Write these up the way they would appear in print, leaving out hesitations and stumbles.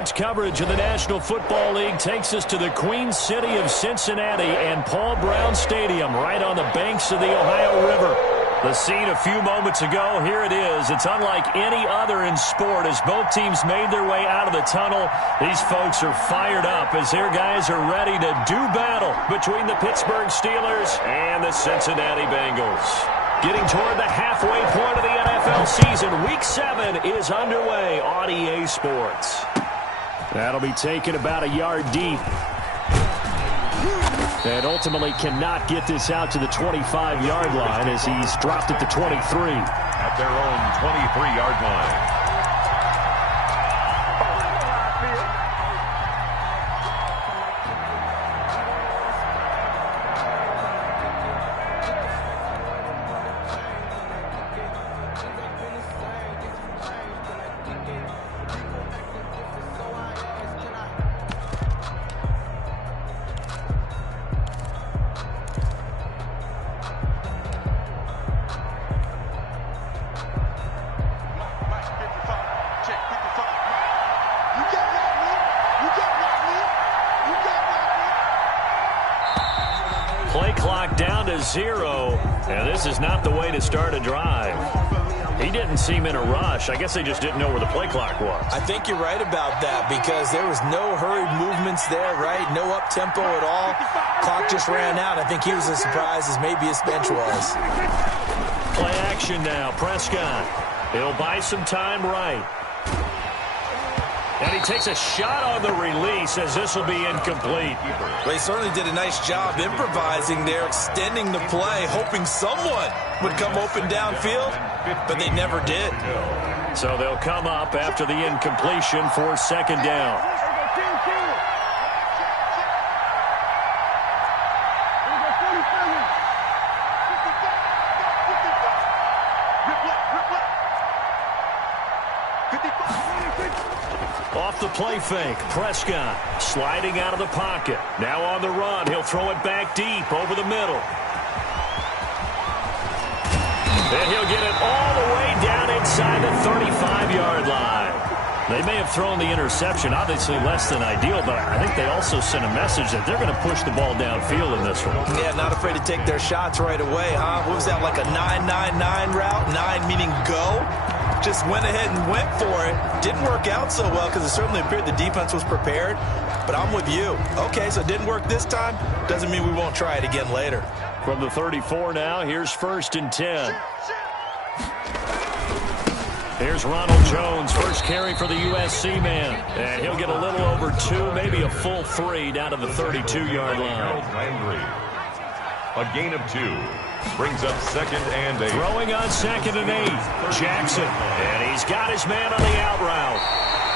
Coverage of the National Football League takes us to the Queen City of Cincinnati and Paul Brown Stadium right on the banks of the Ohio River. The scene a few moments ago, here it is. It's unlike any other in sport as both teams made their way out of the tunnel. These folks are fired up as their guys are ready to do battle between the Pittsburgh Steelers and the Cincinnati Bengals. Getting toward the halfway point of the NFL season, Week 7 is underway on EA Sports. That'll be taken about a yard deep. And ultimately cannot get this out to the 25-yard line as he's dropped at the 23. At their own 23-yard line. Play clock down to 0, and this is not the way to start a drive. He didn't seem in a rush. I guess they just didn't know where the play clock was. I think you're right about that because there was no hurried movements there, right? No up-tempo at all. Clock just ran out. I think he was as surprised as maybe his bench was. Play action now. Prescott. He'll buy some time right. And he takes a shot on the release as this will be incomplete. They certainly did a nice job improvising there, extending the play, hoping someone would come open downfield, but they never did. So they'll come up after the incompletion for second down. Off the play fake, Prescott sliding out of the pocket. Now on the run, he'll throw it back deep over the middle. And he'll get it all the way down inside the 35-yard line. They may have thrown the interception, obviously less than ideal, but I think they also sent a message that they're going to push the ball downfield in this one. Yeah, not afraid to take their shots right away, huh? What was that, like a 9-9-9 route? 9 meaning go? Just went ahead and went for it. Didn't work out so well because it certainly appeared the defense was prepared. But I'm with you. Okay, so it didn't work this time. Doesn't mean we won't try it again later. From the 34 now, here's 1st and 10. Here's Ronald Jones, first carry for the USC man. And he'll get a little over 2, maybe a full 3 down to the 32-yard line. A gain of 2. Brings up 2nd and 8. Throwing on 2nd and 8. Jackson. And he's got his man on the out route.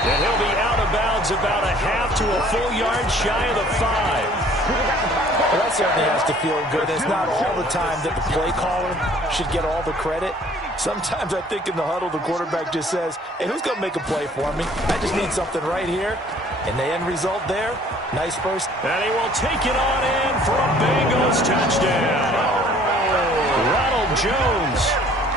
And he'll be out of bounds about a half to a full yard shy of the 5. Well, that certainly has to feel good. It's not all the time that the play caller should get all the credit. Sometimes I think in the huddle, the quarterback just says, hey, who's going to make a play for me? I just need something right here. And the end result there, nice first. And he will take it on in for a Bengals touchdown. Ronald Jones,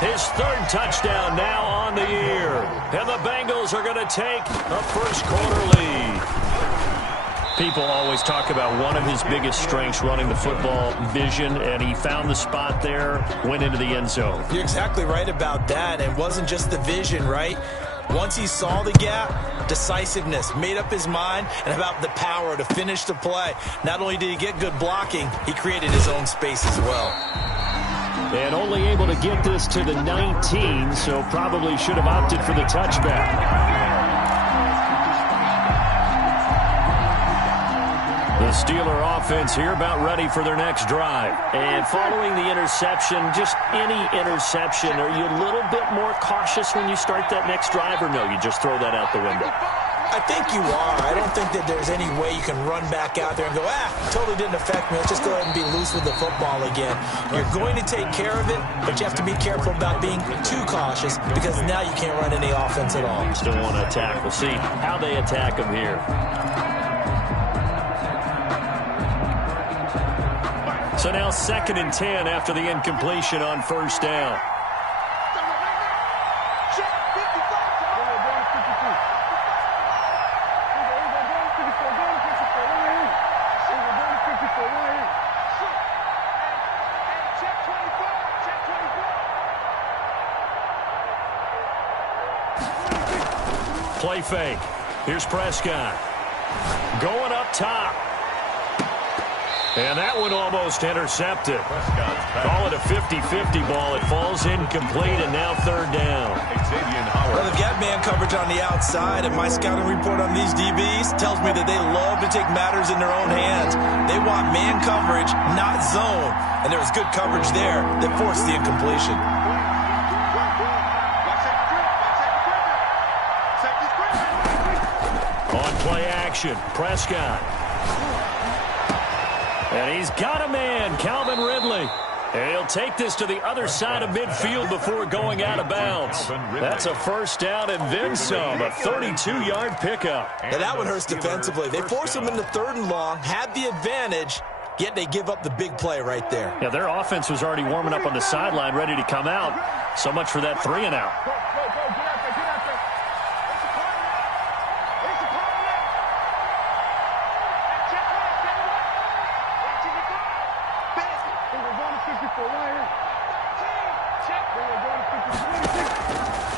his 3rd touchdown now on the year. And the Bengals are going to take a first-quarter lead. People always talk about one of his biggest strengths running the football, vision, and he found the spot there, went into the end zone. You're exactly right about that. It wasn't just the vision, right? Once he saw the gap, decisiveness, made up his mind, and about the power to finish the play. Not only did he get good blocking, he created his own space as well. And only able to get this to the 19, so probably should have opted for the touchback. The Steeler offense here about ready for their next drive. And following the interception, just any interception, are you a little bit more cautious when you start that next drive, or no, you just throw that out the window? I think you are. I don't think that there's any way you can run back out there and go, totally didn't affect me. Let's just go ahead and be loose with the football again. You're going to take care of it, but you have to be careful about being too cautious because now you can't run any offense at all. Still want to attack. We'll see how they attack them here. So now 2nd and 10 after the incompletion on 1st down. play fake. Here's Prescott. Going up top. And that one almost intercepted. Call it a 50-50 ball. It falls incomplete, and now third down. Well, they've got man coverage on the outside, and my scouting report on these DBs tells me that they love to take matters in their own hands. They want man coverage, not zone. And there was good coverage there that forced the incompletion. On play action, Prescott. And he's got a man, Calvin Ridley. And he'll take this to the other side of midfield before going out of bounds. That's a first down and then some, a 32-yard pickup. Now that one hurts defensively. They force him into third and long, had the advantage, yet they give up the big play right there. Yeah, their offense was already warming up on the sideline, ready to come out. So much for that 3-and-out.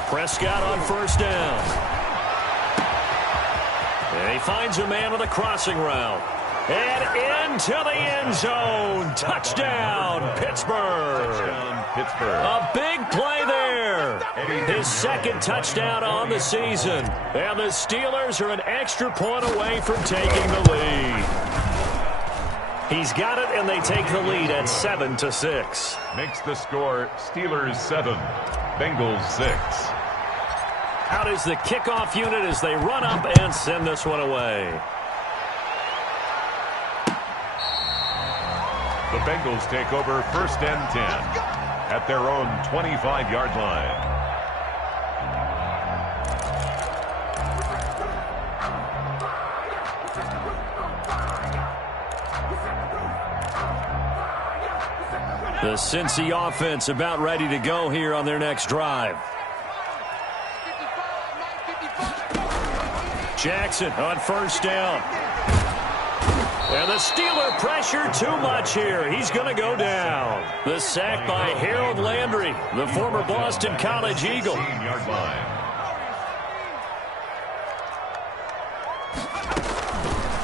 Prescott on first down. And he finds a man on the crossing route. And into the end zone. Touchdown, Pittsburgh. A big play there. His second touchdown on the season. And the Steelers are an extra point away from taking the lead. He's got it, and they take the lead at 7-6. Makes the score Steelers 7, Bengals 6. Out is the kickoff unit as they run up and send this one away. The Bengals take over first and 10 at their own 25-yard line. The Cincy offense about ready to go here on their next drive. Jackson on first down. And the Steeler pressure too much here. He's going to go down. The sack by Harold Landry, the former Boston College Eagle.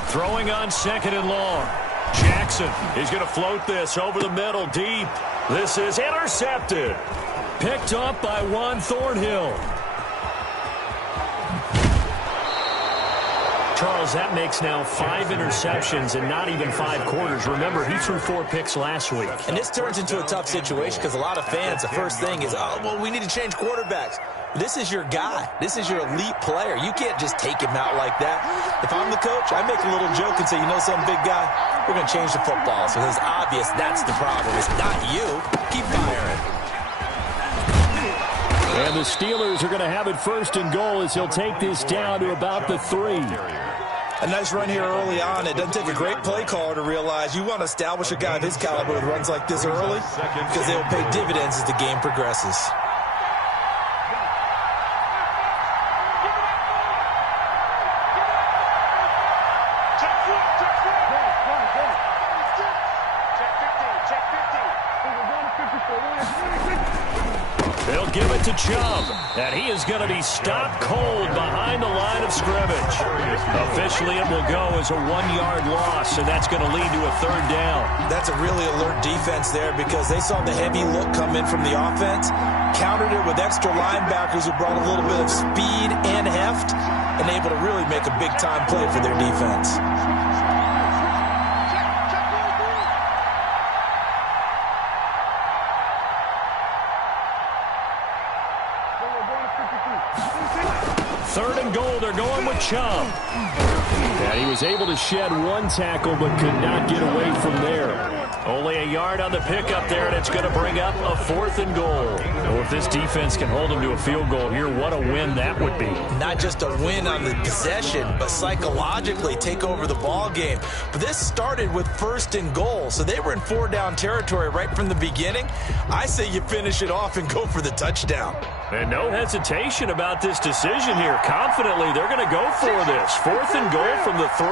Throwing on second and long. Jackson is going to float this over the middle deep. This is intercepted. Picked up by Juan Thornhill. Charles, that makes now 5 interceptions and not even 5 quarters. Remember, he threw 4 picks last week. And this turns into a tough situation because a lot of fans, the first thing is, oh, well, we need to change quarterbacks. This is your guy. This is your elite player. You can't just take him out like that. If I'm the coach, I make a little joke and say, you know something, big guy? We're going to change the football. So it's obvious that's the problem. It's not you. Keep firing. And the Steelers are going to have it first and goal as he'll take this down to about the 3. A nice run here early on. It doesn't take a great play caller to realize you want to establish a guy of his caliber with runs like this early because they will pay dividends as the game progresses. They'll give it to Chubb, and he is going to be stopped cold behind the line of scrimmage. Officially, it will go as a 1-yard loss, and that's going to lead to a third down. That's a really alert defense there because they saw the heavy look come in from the offense, countered it with extra linebackers who brought a little bit of speed and heft, and able to really make a big-time play for their defense. Third and goal, they're going with Chubb. And he was able to shed 1 tackle but could not get away from there. Only a yard on the pickup there, and it's going to bring up a 4th and goal. Well, if this defense can hold them to a field goal here, what a win that would be. Not just a win on the possession, but psychologically take over the ball game. But this started with 1st and goal, so they were in 4-down territory right from the beginning. I say you finish it off and go for the touchdown. And no hesitation about this decision here. Confidently, they're going to go for this. 4th and goal from the 3.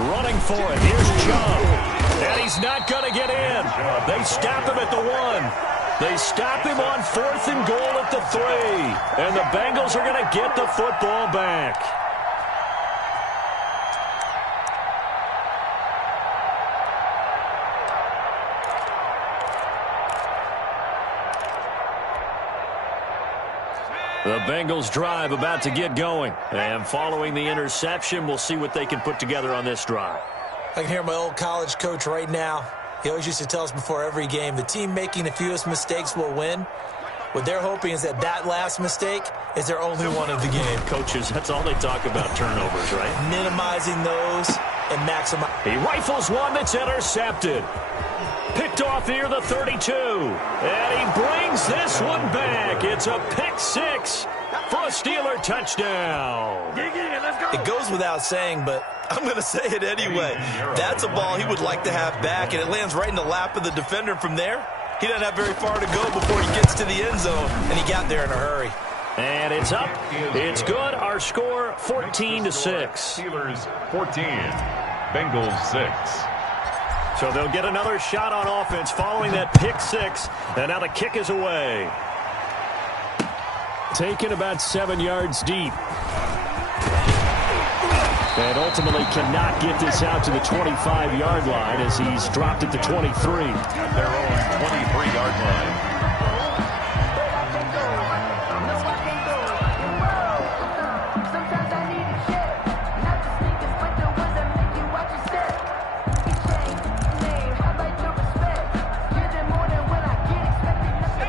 Running for it. Here's Chubb. And he's not going to get in. They stop him at the 1. They stop him on 4th and goal at the 3. And the Bengals are going to get the football back. The Bengals drive about to get going. And following the interception, we'll see what they can put together on this drive. I can hear my old college coach right now. He always used to tell us before every game, the team making the fewest mistakes will win. What they're hoping is that last mistake is their only one of the game. Coaches, that's all they talk about, turnovers, right? Minimizing those and maximizing. He rifles one that's intercepted. Picked off near the 32. And he brings this one back. It's a pick 6 for a Steeler touchdown. It goes without saying, but I'm going to say it anyway. That's a ball he would like to have back, and it lands right in the lap of the defender from there. He doesn't have very far to go before he gets to the end zone, and he got there in a hurry. And it's up. It's good. Our score, 14-6. Steelers 14, Bengals 6. So they'll get another shot on offense following that pick 6. And now the kick is away. Taken about 7 yards deep. And ultimately cannot get this out to the 25-yard line as he's dropped at the 23. At their own 23-yard line.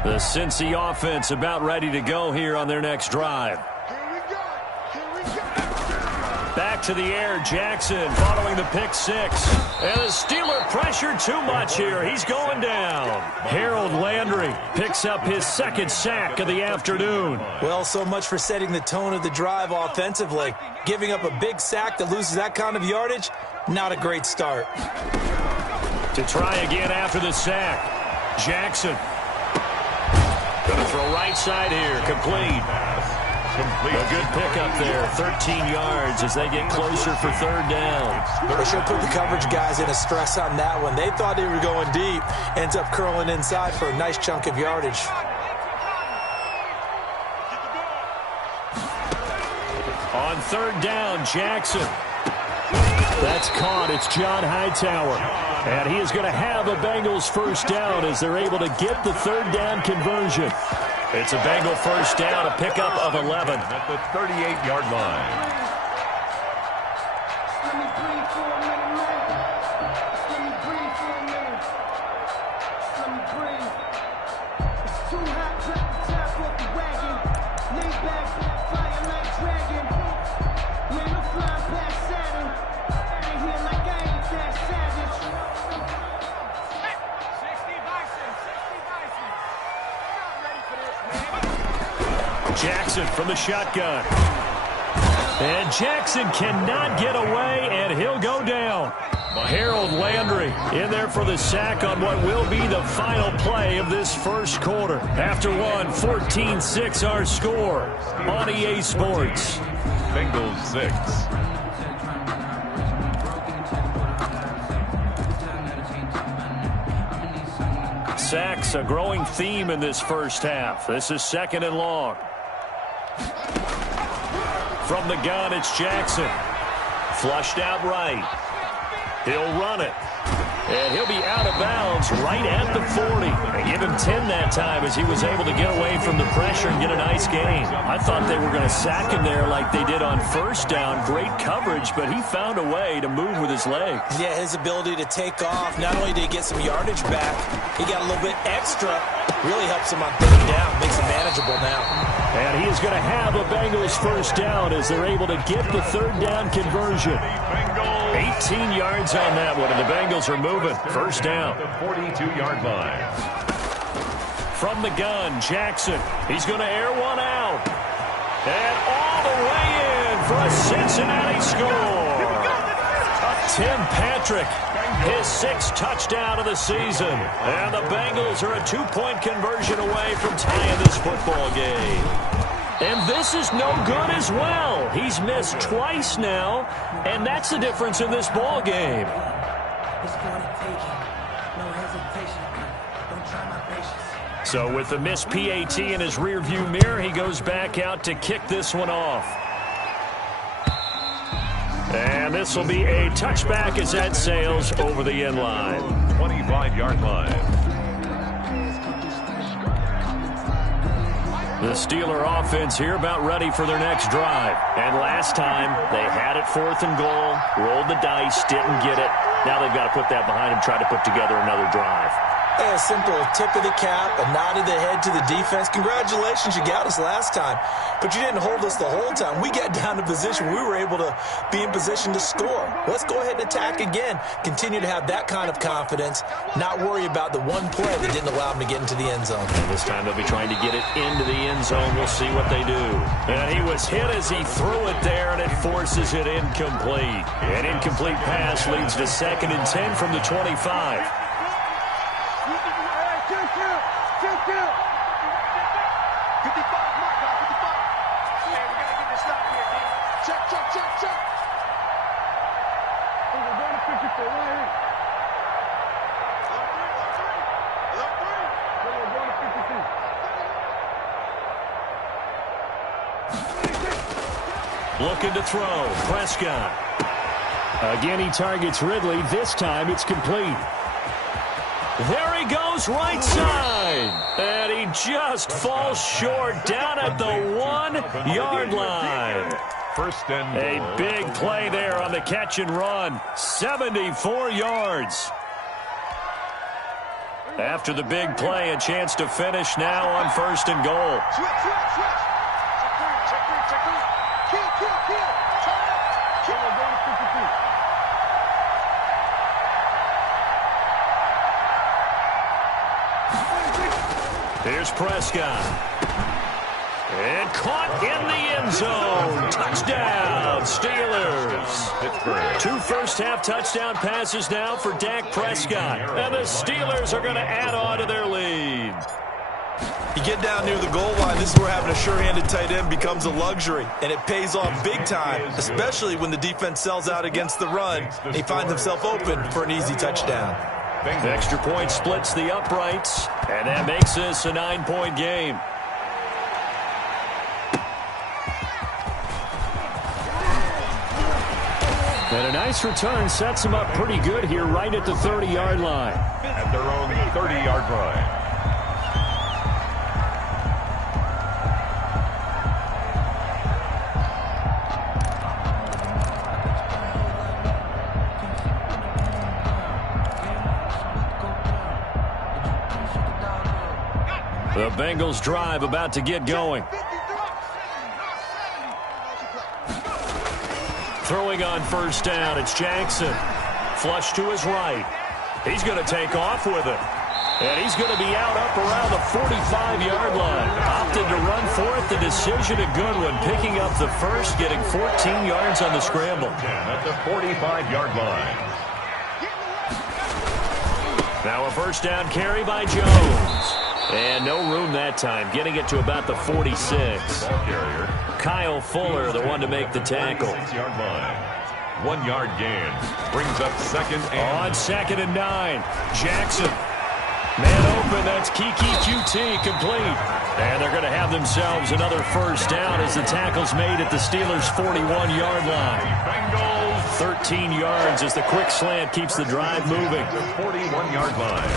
The Cincy offense about ready to go here on their next drive. Back to the air, Jackson following the pick 6. And the Steeler pressure too much here. He's going down. Harold Landry picks up his 2nd sack of the afternoon. Well, so much for setting the tone of the drive offensively. Giving up a big sack that loses that kind of yardage, not a great start. To try again after the sack, Jackson. Going to throw right side here, complete. A good pickup there, 13 yards as they get closer for 3rd down. They should put the coverage guys in a stress on that one. They thought they were going deep. Ends up curling inside for a nice chunk of yardage. On 3rd down, Jackson. That's caught. It's John Hightower. And he is going to have a Bengals 1st down as they're able to get the 3rd down conversion. It's a Bengal 1st down, a pickup of 11. At the 38-yard line. Jackson from the shotgun. And Jackson cannot get away, and he'll go down. Harold Landry in there for the sack on what will be the final play of this 1st quarter. After one, 14-6 our score on EA Sports. Bengals 6. Sacks, a growing theme in this 1st half. This is 2nd and long. From the gun, it's Jackson. Flushed out right. He'll run it. And he'll be out of bounds right at the 40. They give him 10 that time as he was able to get away from the pressure and get a nice gain. I thought they were going to sack him there like they did on 1st down. Great coverage, but he found a way to move with his legs. Yeah, his ability to take off. Not only did he get some yardage back, he got a little bit extra. Really helps him on 3rd down. Makes it manageable now. And he is going to have a Bengals 1st down as they're able to get the 3rd down conversion. 18 yards on that one, and the Bengals are moving. 1st down. The 42-yard line. From the gun, Jackson. He's going to air one out. And all the way in for a Cincinnati score. Tim Patrick, his 6th touchdown of the season. And the Bengals are a 2-point conversion away from tying this football game. And this is no good as well. He's missed twice now, and that's the difference in this ball game. So with the missed PAT in his rearview mirror, he goes back out to kick this one off. And this will be a touchback as that sails over the end line. 25-yard line. The Steeler offense here about ready for their next drive. And last time, they had it 4th and goal, rolled the dice, didn't get it. Now they've got to put that behind them, try to put together another drive. A simple tip of the cap, a nod of the head to the defense. Congratulations, you got us last time, but you didn't hold us the whole time. We got down to position. We were able to be in position to score. Let's go ahead and attack again. Continue to have that kind of confidence, not worry about the one play that didn't allow them to get into the end zone. And this time they'll be trying to get it into the end zone. We'll see what they do. And he was hit as he threw it there, and it forces it incomplete. An incomplete pass leads to 2nd and 10 from the 25. Looking to throw. Prescott. Again, he targets Ridley. This time it's complete. There he goes, right side. And he just falls short down at the 1-yard line. First and goal. A big play there on the catch and run. 74 yards. After the big play, a chance to finish now on 1st and goal. Here's Prescott. And caught in the end zone. Touchdown, Steelers. 2 first-half touchdown passes now for Dak Prescott. And the Steelers are going to add on to their lead. You get down near the goal line, this is where having a sure-handed tight end becomes a luxury, and it pays off big time, especially when the defense sells out against the run, and he finds himself open for an easy touchdown. The extra point splits the uprights, and that makes this a 9-point game. And a nice return sets them up pretty good here right at the 30-yard line. At their own 30-yard line. The Bengals drive about to get going. Throwing on 1st down, it's Jackson. Flush to his right. He's going to take off with it. And he's going to be out up around the 45-yard line. Opted to run for it. The decision a good one. Picking up the first, getting 14 yards on the scramble. At the 45-yard line. Now a 1st down carry by Jones. And no room that time, getting it to about the 46. Ball carrier. Kyle Fuller, the one to make the tackle. 6-yard line. 1-yard gain. Brings up 2nd and... On 2nd and 9. Jackson. Man open, that's Kiki QT complete. And they're going to have themselves another 1st down as the tackle's made at the Steelers' 41-yard line. Bengals. 13 yards as the quick slant keeps the drive moving. The 41-yard line.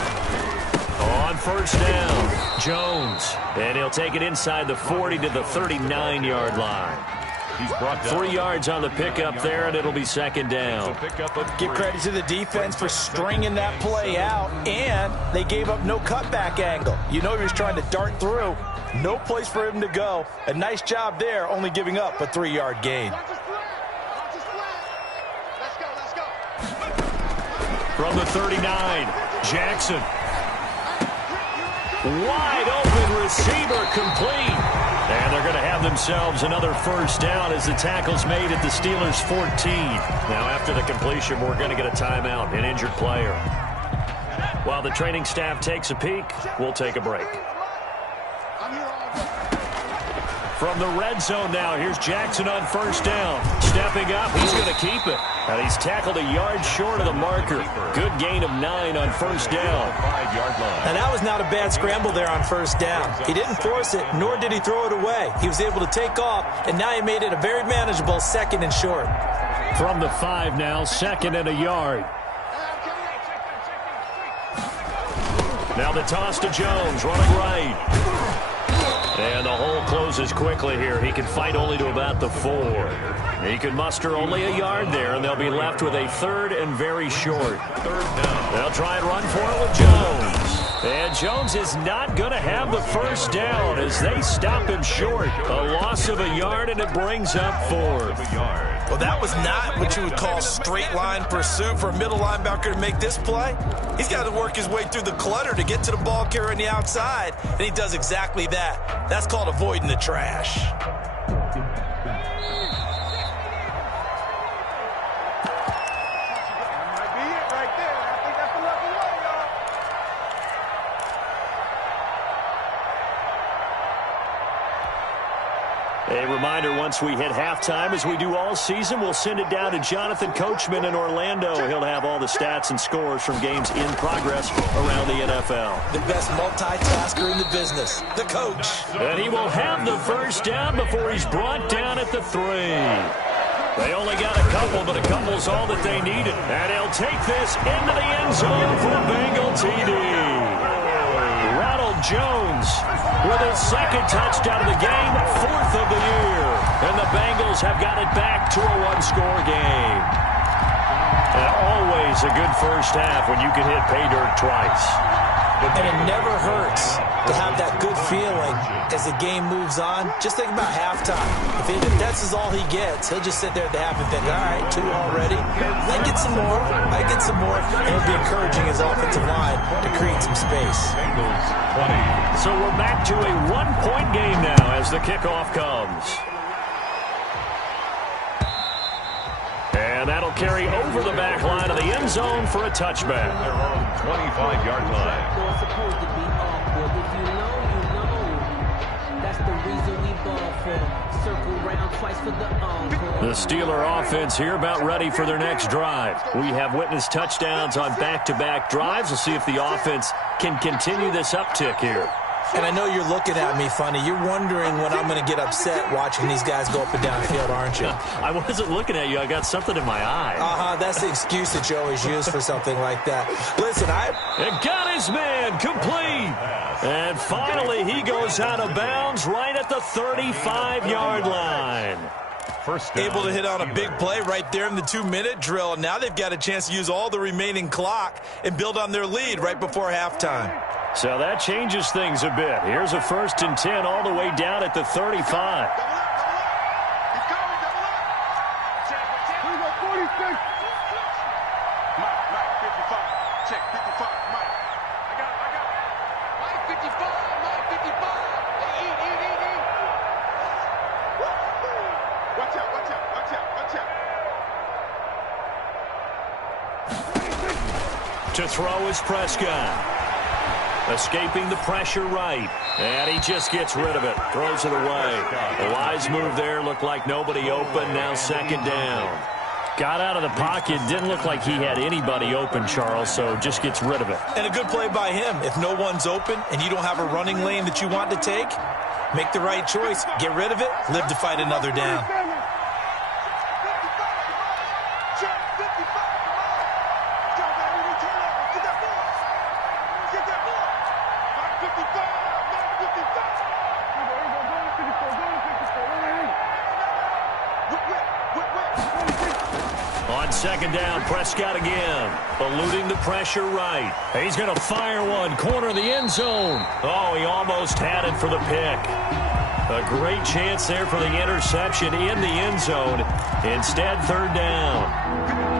On 1st down, Jones. And he'll take it inside the 40 to the 39-yard line. He's brought down. 3 yards on the pickup there, and it'll be 2nd down. Give credit to the defense for stringing that play out, and they gave up no cutback angle. You know he was trying to dart through. No place for him to go. A nice job there, only giving up a 3-yard gain. From the 39, Jackson. Wide open receiver complete. And they're going to have themselves another 1st down as the tackle's made at the Steelers' 14. Now after the completion, we're going to get a timeout, an injured player. While the training staff takes a peek, we'll take a break. From the red zone now, here's Jackson on first down. Stepping up, he's going to keep it. And he's tackled a yard short of the marker. Good gain of 9 on first down. 5-yard line. And that was not a bad scramble there on first down. He didn't force it, nor did he throw it away. He was able to take off, and now he made it a very manageable 2nd and short. From the 5 now, 2nd and a yard. Now the toss to Jones, running right. And the hole closes quickly here. He can fight only to about the 4. He can muster only a yard there, and they'll be left with a 3rd and very short. 3rd down. They'll try and run for it with Jones. And Jones is not going to have the first down as they stop him short. A loss of a yard, and it brings up 4th. Well, that was not what you would call straight line pursuit for a middle linebacker to make this play. He's got to work his way through the clutter to get to the ball carrier on the outside, and he does exactly that. That's called avoiding the trash. A reminder, once we hit halftime, as we do all season, we'll send it down to Jonathan Coachman in Orlando. He'll have all the stats and scores from games in progress around the NFL. The best multitasker in the business, the coach. And he will have the first down before he's brought down at the 3. They only got a couple, but a couple's all that they needed. And he'll take this into the end zone for a Bengal TD. Ronald Jones with his 2nd touchdown of the game, 4th of the year. And the Bengals have got it back to a 1-score game. And always a good first half when you can hit pay dirt twice. And it never hurts to have that good feeling as the game moves on. Just think about halftime. If that's all he gets, he'll just sit there at the half and think, all right, 2 already. I get some more. I get some more. And he'll be encouraging his offensive line to create some space. Bengals 20. So we're back to a 1-point game now as the kickoff comes. And that'll carry over the back line of the end zone for a touchback. Their own 25-yard line. Supposed to be awkward. If you know, you know. That's the reason we ball for. Circle round twice for the encore. The Steeler offense here about ready for their next drive. We have witnessed touchdowns on back-to-back drives. We'll see if the offense can continue this uptick here. And I know you're looking at me funny. You're wondering when I'm going to get upset watching these guys go up and down the field, aren't you? I wasn't looking at you. I got something in my eye. That's the excuse that you always use for something like that. Listen, It got his man complete. And finally, he goes out of bounds right at the 35-yard line. First down. able to hit on a big play right there in the 2-minute drill. And now they've got a chance to use all the remaining clock and build on their lead right before halftime. So that changes things a bit. Here's a 1st and 10 all the way down at the 35. To throw is Prescott. Escaping the pressure right. And he just gets rid of it. Throws it away. A wise move there. Looked like nobody open. Now 2nd down. Got out of the pocket. Didn't look like he had anybody open, Charles, so just gets rid of it. And a good play by him. If no one's open and you don't have a running lane that you want to take, make the right choice. Get rid of it. Live to fight another down. On 2nd down, Prescott again. Eluding the pressure right. He's going to fire one. Corner of the end zone. Oh, he almost had it for the pick. A great chance there for the interception in the end zone. Instead, 3rd down.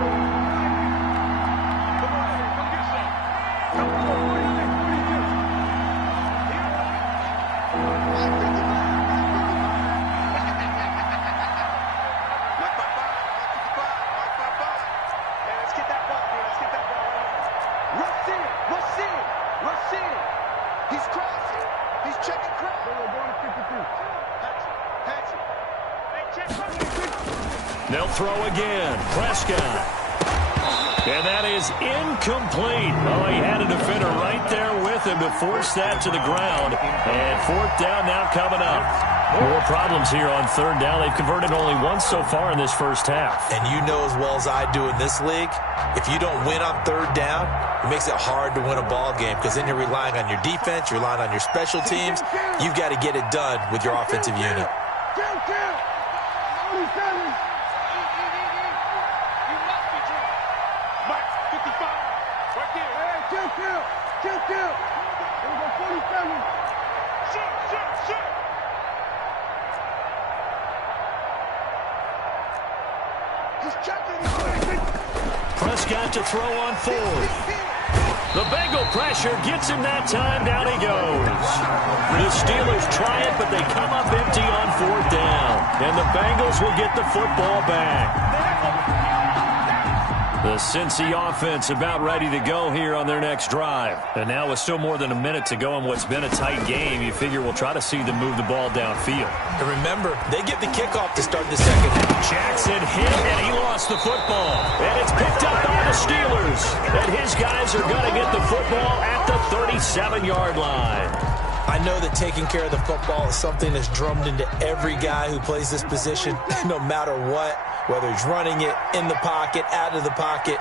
They'll throw again. Prescott. And that is incomplete. Oh, he had a defender right there with him to force that to the ground. And fourth down now coming up. More problems here on third down. They've converted only once so far in this first half. And you know as well as I do in this league, if you don't win on third down, it makes it hard to win a ball game because then you're relying on your defense, you're relying on your special teams. You've got to get it done with your offensive unit. Prescott to throw on fourth. The Bengal pressure gets him that time. Down he goes. The Steelers try it, but they come up empty on fourth down. And the Bengals will get the football back. The Cincy offense about ready to go here on their next drive. And now with still more than a minute to go in what's been a tight game, you figure we'll try to see them move the ball downfield. And remember, they get the kickoff to start the second half. Jackson hit, and he lost the football. And it's picked up by the Steelers. And his guys are going to get the football at the 37-yard line. I know that taking care of the football is something that's drummed into every guy who plays this position, no matter what, whether he's running it, in the pocket, out of the pocket.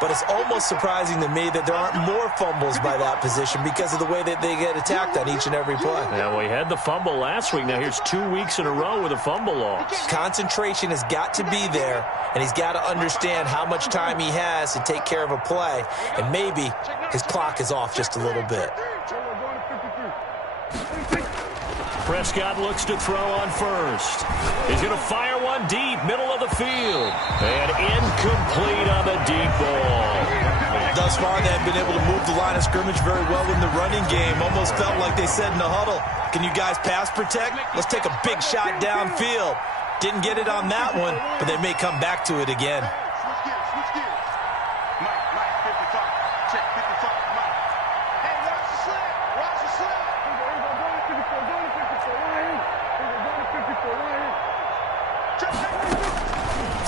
But it's almost surprising to me that there aren't more fumbles by that position because of the way that they get attacked on each and every play. Yeah, we had the fumble last week. Now here's 2 weeks in a row with a fumble loss. Concentration has got to be there, and he's got to understand how much time he has to take care of a play, and maybe his clock is off just a little bit. Prescott looks to throw on first. He's going to fire one deep, middle of the field. And incomplete on the deep ball. Thus far, they have been able to move the line of scrimmage very well in the running game. Almost felt like they said in the huddle, can you guys pass protect? Let's take a big shot downfield. Didn't get it on that one, but they may come back to it again.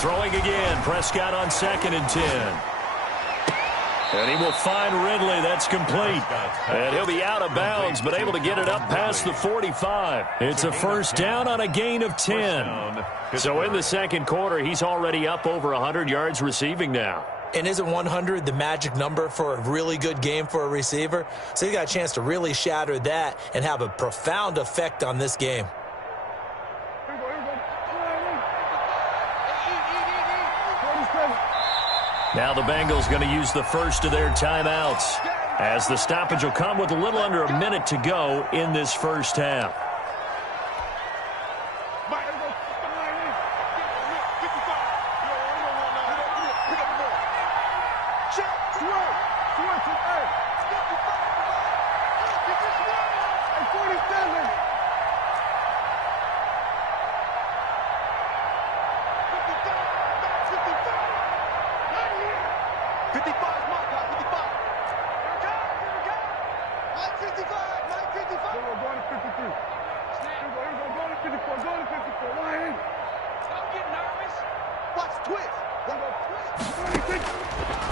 Throwing again, Prescott on 2nd and 10. And he will find Ridley. That's complete. And he'll be out of bounds, but able to get it up past the 45. It's a first down on a gain of 10. So in the second quarter, he's already up over 100 yards receiving now. And isn't 100 the magic number for a really good game for a receiver? So he got a chance to really shatter that and have a profound effect on this game. Now the Bengals going to use the first of their timeouts, as the stoppage will come with a little under a minute to go in this first half.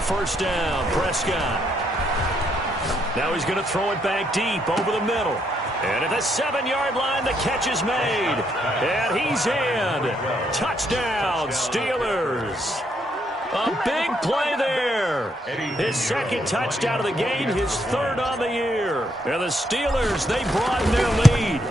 First down, Prescott. Now he's going to throw it back deep over the middle. And at the 7-yard line, the catch is made. And he's in. Touchdown, Steelers. A big play there. His second touchdown of the game, his third on the year. And the Steelers, they broaden their lead.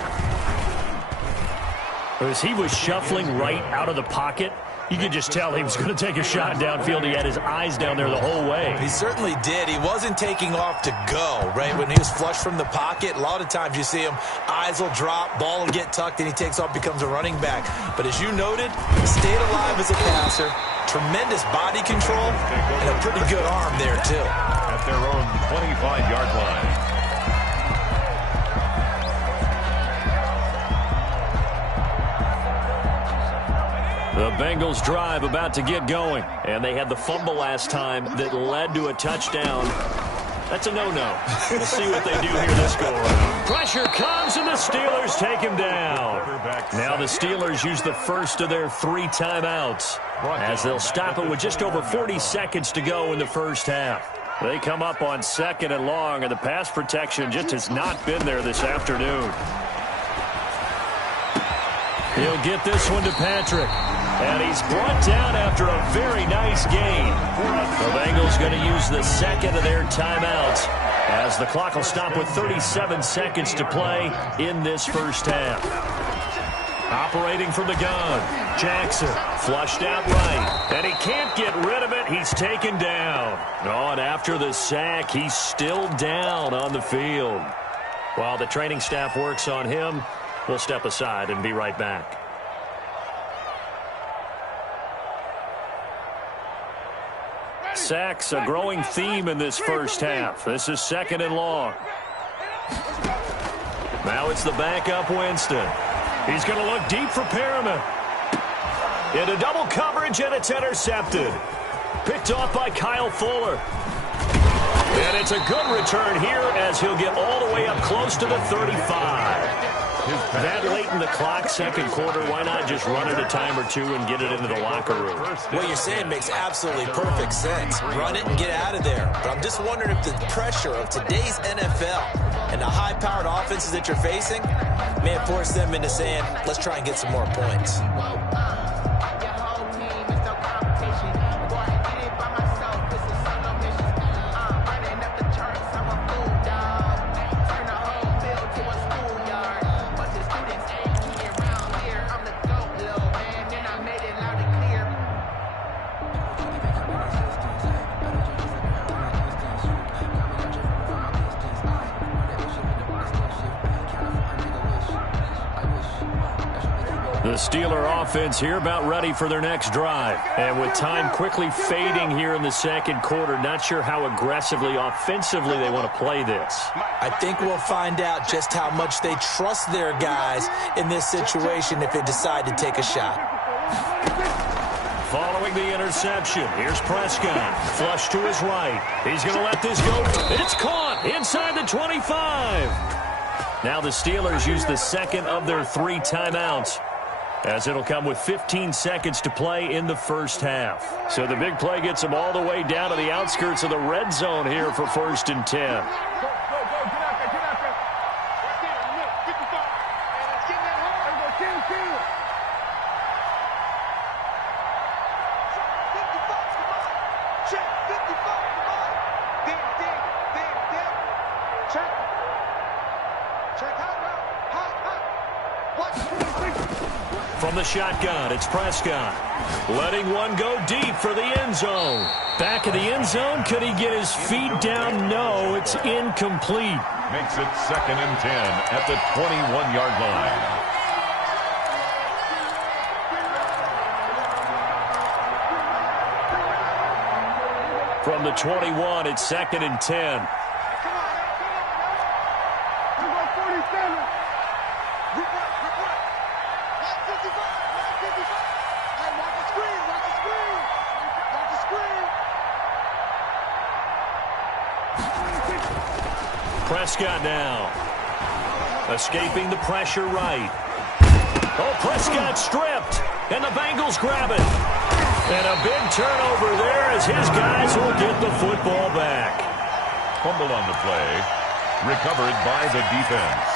As he was shuffling right out of the pocket, you could just tell he was going to take a shot downfield. He had his eyes down there the whole way. He certainly did. He wasn't taking off to go, right? When he was flushed from the pocket, a lot of times you see him, eyes will drop, ball will get tucked, and he takes off, becomes a running back. But as you noted, he stayed alive as a passer, tremendous body control, and a pretty good arm there, too. At their own 25-yard line. The Bengals drive about to get going, and they had the fumble last time that led to a touchdown. That's a no-no. We'll see what they do here this go around. Pressure comes. throws, and the Steelers take him down. Now the Steelers use the first of their 3 timeouts, as they'll stop it with just over 40 seconds to go in the first half. They come up on 2nd and long, and the pass protection just has not been there this afternoon. He'll get this one to Patrick. And he's brought down after a very nice gain. The Bengals going to use the second of their timeouts, as the clock will stop with 37 seconds to play in this first half. Operating from the gun, Jackson flushed out right, and he can't get rid of it. He's taken down. Oh, and after the sack, he's still down on the field. While the training staff works on him, we'll step aside and be right back. Sacks, a growing theme in this first half. This is 2nd and long. Now it's the backup Winston. He's going to look deep for Perriman. Into double coverage, and it's intercepted. Picked off by Kyle Fuller. And it's a good return here, as he'll get all the way up close to the 35. That late in the clock, 2nd quarter, why not just run it a time or 2 and get it into the locker room? What you're saying makes absolutely perfect sense. Run it and get out of there. But I'm just wondering if the pressure of today's NFL and the high-powered offenses that you're facing may have forced them into saying, let's try and get some more points. The Steeler offense here about ready for their next drive. And with time quickly fading here in the 2nd quarter, not sure how aggressively, offensively they want to play this. I think we'll find out just how much they trust their guys in this situation if they decide to take a shot. Following the interception, here's Prescott. Flush to his right. He's going to let this go. It's caught inside the 25. Now the Steelers use the second of their 3 timeouts, as it'll come with 15 seconds to play in the first half. So the big play gets them all the way down to the outskirts of the red zone here for 1st and 10. From the shotgun, it's Prescott. Letting one go deep for the end zone. Back in the end zone, could he get his feet down? No, it's incomplete. Makes it 2nd and 10 at the 21-yard line. From the 21, it's 2nd and 10. Prescott now. Escaping the pressure right. Oh, Prescott stripped. And the Bengals grab it. And a big turnover there as his guys will get the football back. Fumble on the play. Recovered by the defense.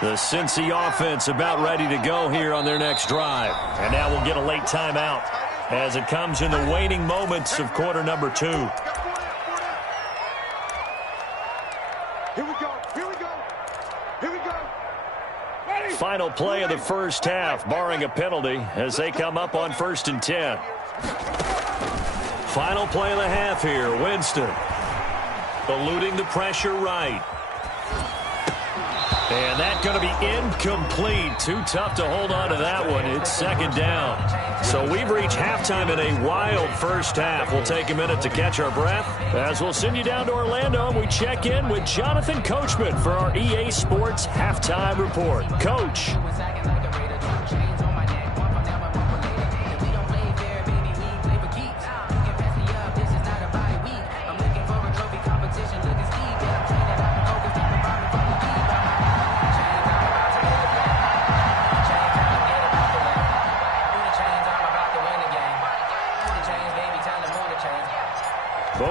The Cincy offense about ready to go here on their next drive. And now we'll get a late timeout as it comes in the waning moments of quarter number 2. Final play of the first half, barring a penalty, as they come up on 1st and 10. Final play of the half here, Winston. Eluding the pressure right. And that's going to be incomplete. Too tough to hold on to that one. It's 2nd down. So we've reached halftime in a wild first half. We'll take a minute to catch our breath as we'll send you down to Orlando and we check in with Jonathan Coachman for our EA Sports Halftime Report. Coach.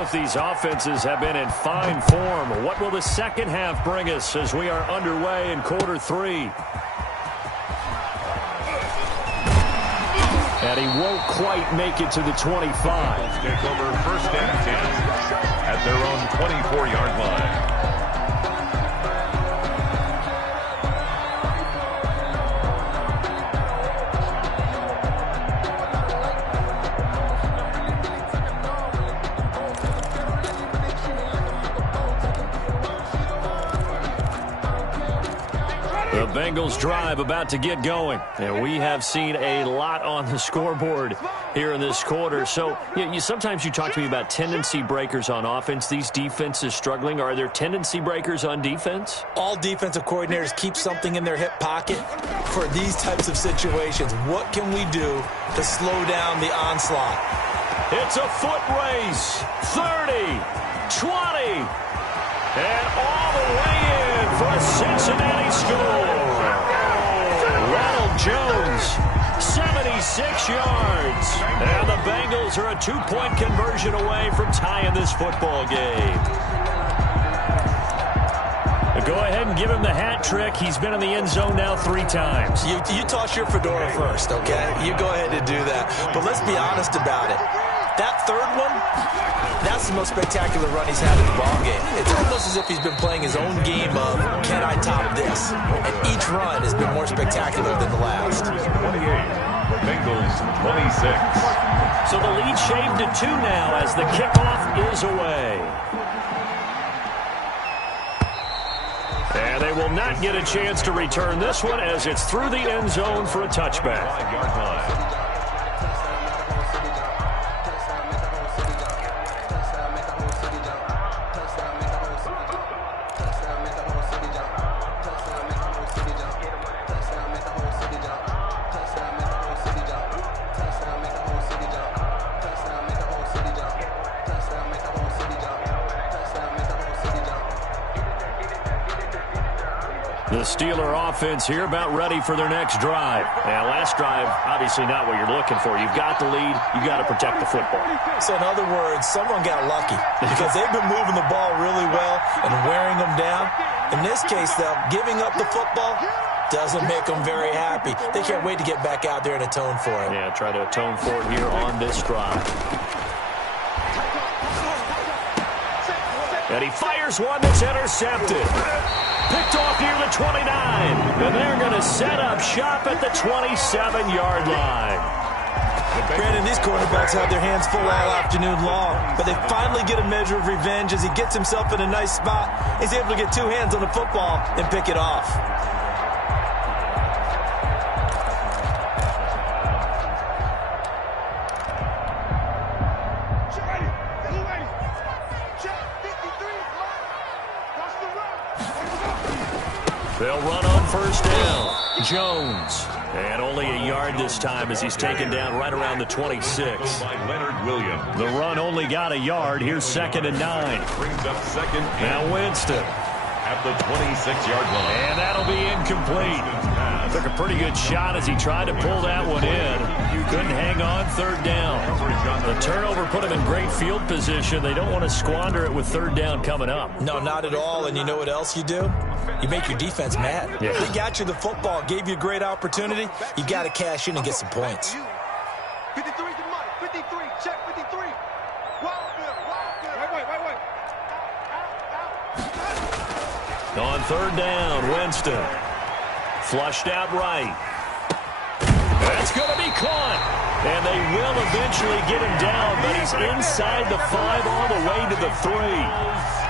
Both these offenses have been in fine form. What will the second half bring us as we are underway in quarter 3? And he won't quite make it to the 25. Take over first and 10 at their own 24-yard line. The Bengals drive about to get going, and we have seen a lot on the scoreboard here in this quarter. So sometimes you talk to me about tendency breakers on offense. These defenses struggling. Are there tendency breakers on defense? All defensive coordinators keep something in their hip pocket for these types of situations. What can we do to slow down the onslaught? It's a foot race. 30, 20, and all the way in for a Cincinnati score. Ronald Jones, 76 yards. And the Bengals are a 2-point conversion away from tying this football game. Go ahead and give him the hat trick. He's been in the end zone now 3 times. You toss your fedora first, okay? You go ahead and do that. But let's be honest about it. That third one, that's the most spectacular run he's had in the ballgame. It's almost as if he's been playing his own game of, can I top this? And each run has been more spectacular than the last. 28, Bengals 26. So the lead shaved to 2 now as the kickoff is away. And they will not get a chance to return this one as it's through the end zone for a touchback. 5-yard line. The Steeler offense here about ready for their next drive. Now, last drive, obviously not what you're looking for. You've got the lead. You've got to protect the football. So, in other words, someone got lucky because they've been moving the ball really well and wearing them down. In this case, though, giving up the football doesn't make them very happy. They can't wait to get back out there and atone for it. Yeah, try to atone for it here on this drive. And he fires one that's intercepted. Picked off near the 29. And they're going to set up shop at the 27-yard line. Brandon, these quarterbacks have their hands full all afternoon long, but they finally get a measure of revenge as he gets himself in a nice spot. He's able to get 2 hands on the football and pick it off. They'll run on first down. Jones. And only a yard this time as he's taken down right around the 26. By Leonard Williams. The run only got a yard. Here's 2nd and 9. Brings up 2nd Now Winston. at the 26-yard line. And that'll be incomplete. Took a pretty good shot as he tried to pull that one in. Couldn't hang on 3rd down. The turnover put him in great field position. They don't want to squander it with 3rd down coming up. No, not at all. And you know what else you do? You make your defense mad. Yeah. They got you the football, gave you a great opportunity. You got to cash in and get some points. 53 to Mike. 53. Check 53. Wild Bill. Wait. On 3rd down, Winston. Flushed out right. That's going to be caught. And they will eventually get him down, but he's inside the 5 all the way to the 3.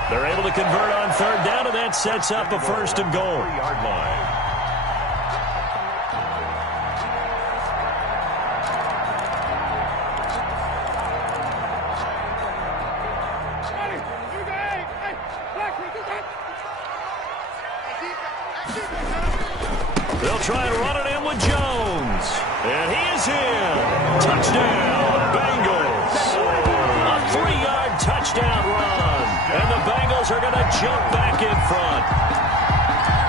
They're able to convert on 3rd down, and that sets up a 1st and goal. 3-yard line. They'll try and run it in with Jones. And he is in. Touchdown, Bengals. A 3-yard touchdown run. And the Bengals are going to jump back in front.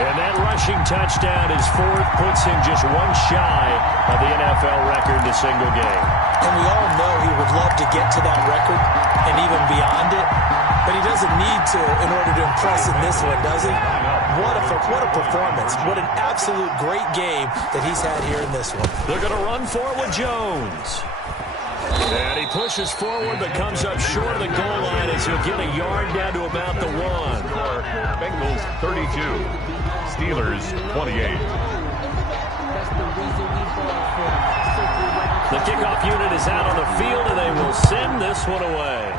And that rushing touchdown is 4th, puts him just 1 shy of the NFL record in a single game. And we all know he would love to get to that record and even beyond it. But he doesn't need to in order to impress in this one, does he? What a performance. What an absolute great game that he's had here in this one. They're going to run for it with Jones. And he pushes forward but comes up short of the goal line as he'll get a yard down to about the 1. Bengals 32, Steelers 28. The kickoff unit is out on the field, and they will send this one away.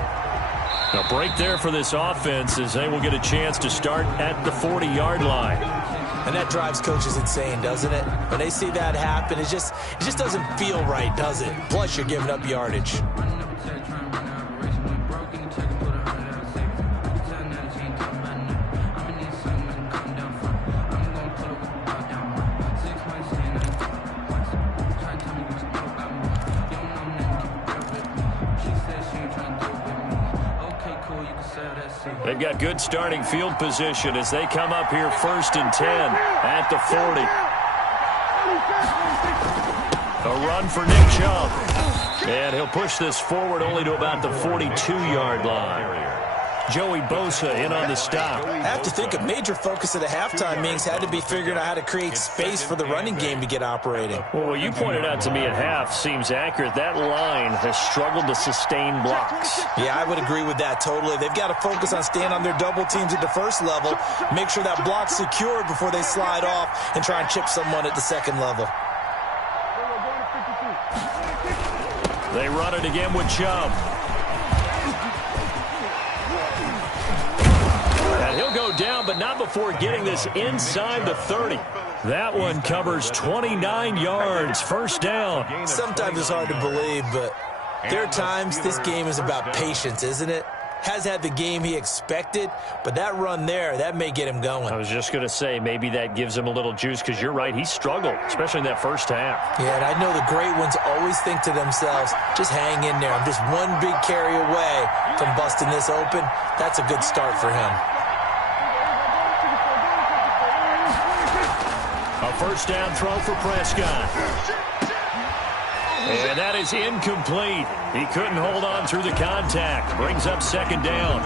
A break there for this offense as they will get a chance to start at the 40-yard line. And that drives coaches insane, doesn't it? When they see that happen, it just doesn't feel right, does it? Plus, you're giving up yardage. They've got good starting field position as they come up here 1st and 10 at the 40. A run for Nick Chubb. And he'll push this forward only to about the 42-yard line. Joey Bosa in on the stop. I have to think a major focus of the halftime meetings had to be figuring out how to create space for the running game to get operating. Well, what you pointed out to me at half seems accurate. That line has struggled to sustain blocks. Yeah, I would agree with that totally. They've got to focus on staying on their double teams at the first level, make sure that block's secured before they slide off and try and chip someone at the second level. They run it again with Chubb. And he'll go down, but not before getting this inside the 30. That one covers 29 yards, 1st down. Sometimes it's hard to believe, but there are times this game is about patience, isn't it? Has had the game he expected, but that run there, that may get him going. I was just going to say, maybe that gives him a little juice, because you're right, he struggled, especially in that first half. Yeah, and I know the great ones always think to themselves, just hang in there. I'm just one big carry away from busting this open. That's a good start for him. A 1st down throw for Prescott. And that is incomplete. He couldn't hold on through the contact. Brings up 2nd down.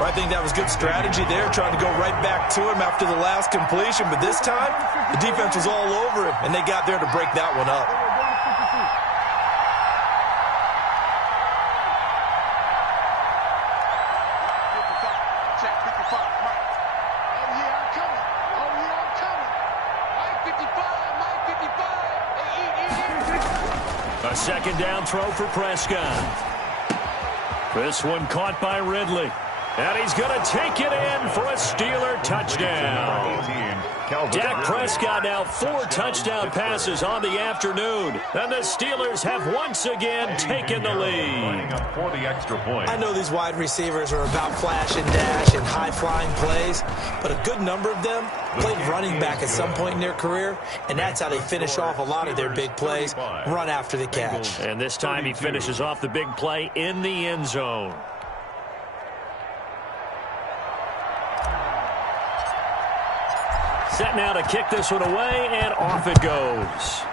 I think that was good strategy there, trying to go right back to him after the last completion. But this time, the defense was all over him, and they got there to break that one up. A 2nd down throw for Prescott. This one caught by Ridley. And he's going to take it in for a Steeler touchdown. Dak Prescott now 4 touchdown passes on the afternoon. And the Steelers have once again taken the lead. For the extra point. I know these wide receivers are about flash and dash and high-flying plays, but a good number of them played running back at some point in their career, and that's how they finish off a lot of their big plays, run after the catch. And this time he finishes off the big play in the end zone. Set now to kick this one away, and off it goes.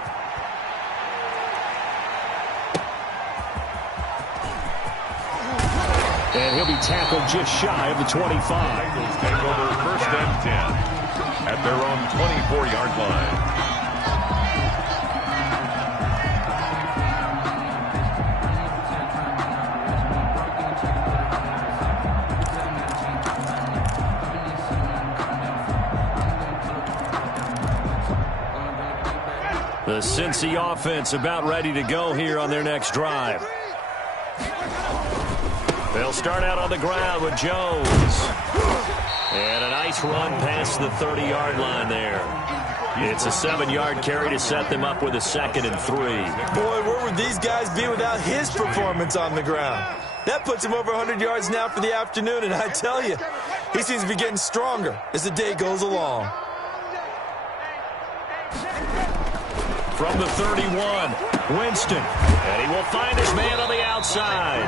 And he'll be tackled just shy of the 25. Bengals take over 1st and 10 at their own 24-yard line. The Cincy offense about ready to go here on their next drive. They'll start out on the ground with Jones. And a nice run past the 30-yard line there. It's a 7-yard carry to set them up with a 2nd and 3. Boy, where would these guys be without his performance on the ground? That puts him over 100 yards now for the afternoon, and I tell you, he seems to be getting stronger as the day goes along. From the 31, Winston. And he will find his man on the outside.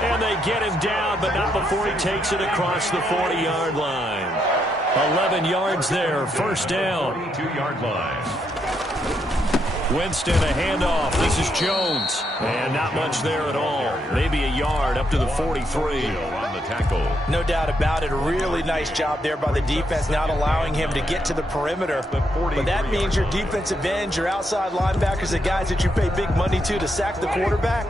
And they get him down, but not before he takes it across the 40-yard line. 11 yards there, 1st down. 42-yard line. Winston, a handoff. This is Jones. And not much there at all. Maybe a yard up to the 43. On the tackle. No doubt about it. A really nice job there by the defense, not allowing him to get to the perimeter. But that means your defensive ends, your outside linebackers, the guys that you pay big money to sack the quarterback,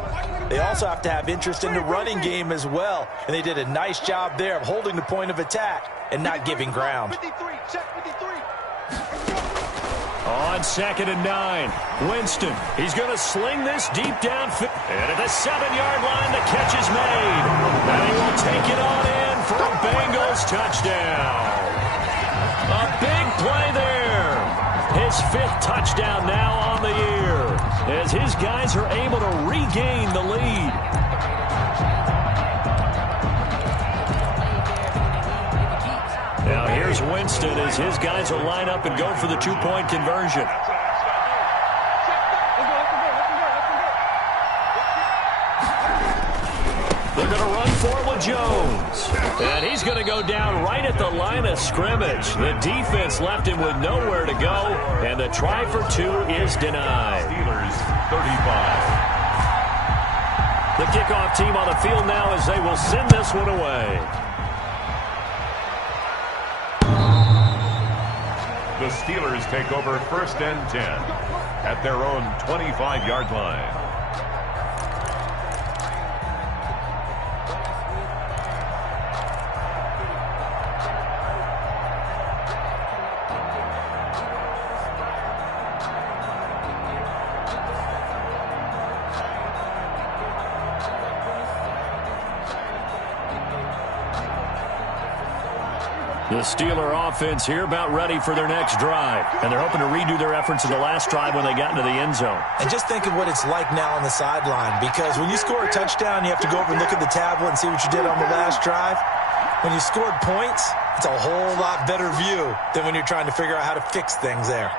they also have to have interest in the running game as well. And they did a nice job there of holding the point of attack and not giving ground. 53, check 53. On 2nd and 9, Winston. He's going to sling this deep down. And at the 7-yard line, the catch is made. And he will take it on in for a Bengals touchdown. A big play there. His 5th touchdown now on the year, as his guys are able to regain the lead. Now here's Winston as his guys will line up and go for the 2-point conversion. They're going to run for it with Jones. And he's going to go down right at the line of scrimmage. The defense left him with nowhere to go, and the try for 2 is denied. Steelers 35. The kickoff team on the field now as they will send this one away. The Steelers take over 1st and 10 at their own 25-yard line. The Steeler offense here about ready for their next drive. And they're hoping to redo their efforts in the last drive when they got into the end zone. And just think of what it's like now on the sideline, because when you score a touchdown, you have to go over and look at the tablet and see what you did on the last drive. When you scored points, it's a whole lot better view than when you're trying to figure out how to fix things there.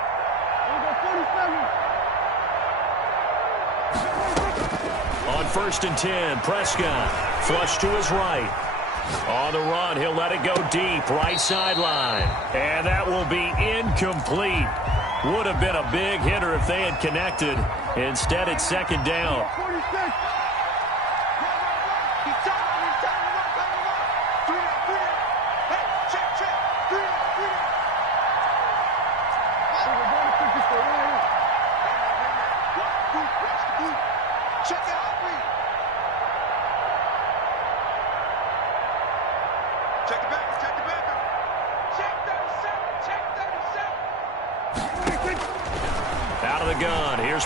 On 1st and 10, Prescott flush to his right. On the run, he'll let it go deep, right sideline. And that will be incomplete. Would have been a big hitter if they had connected. Instead, it's 2nd down.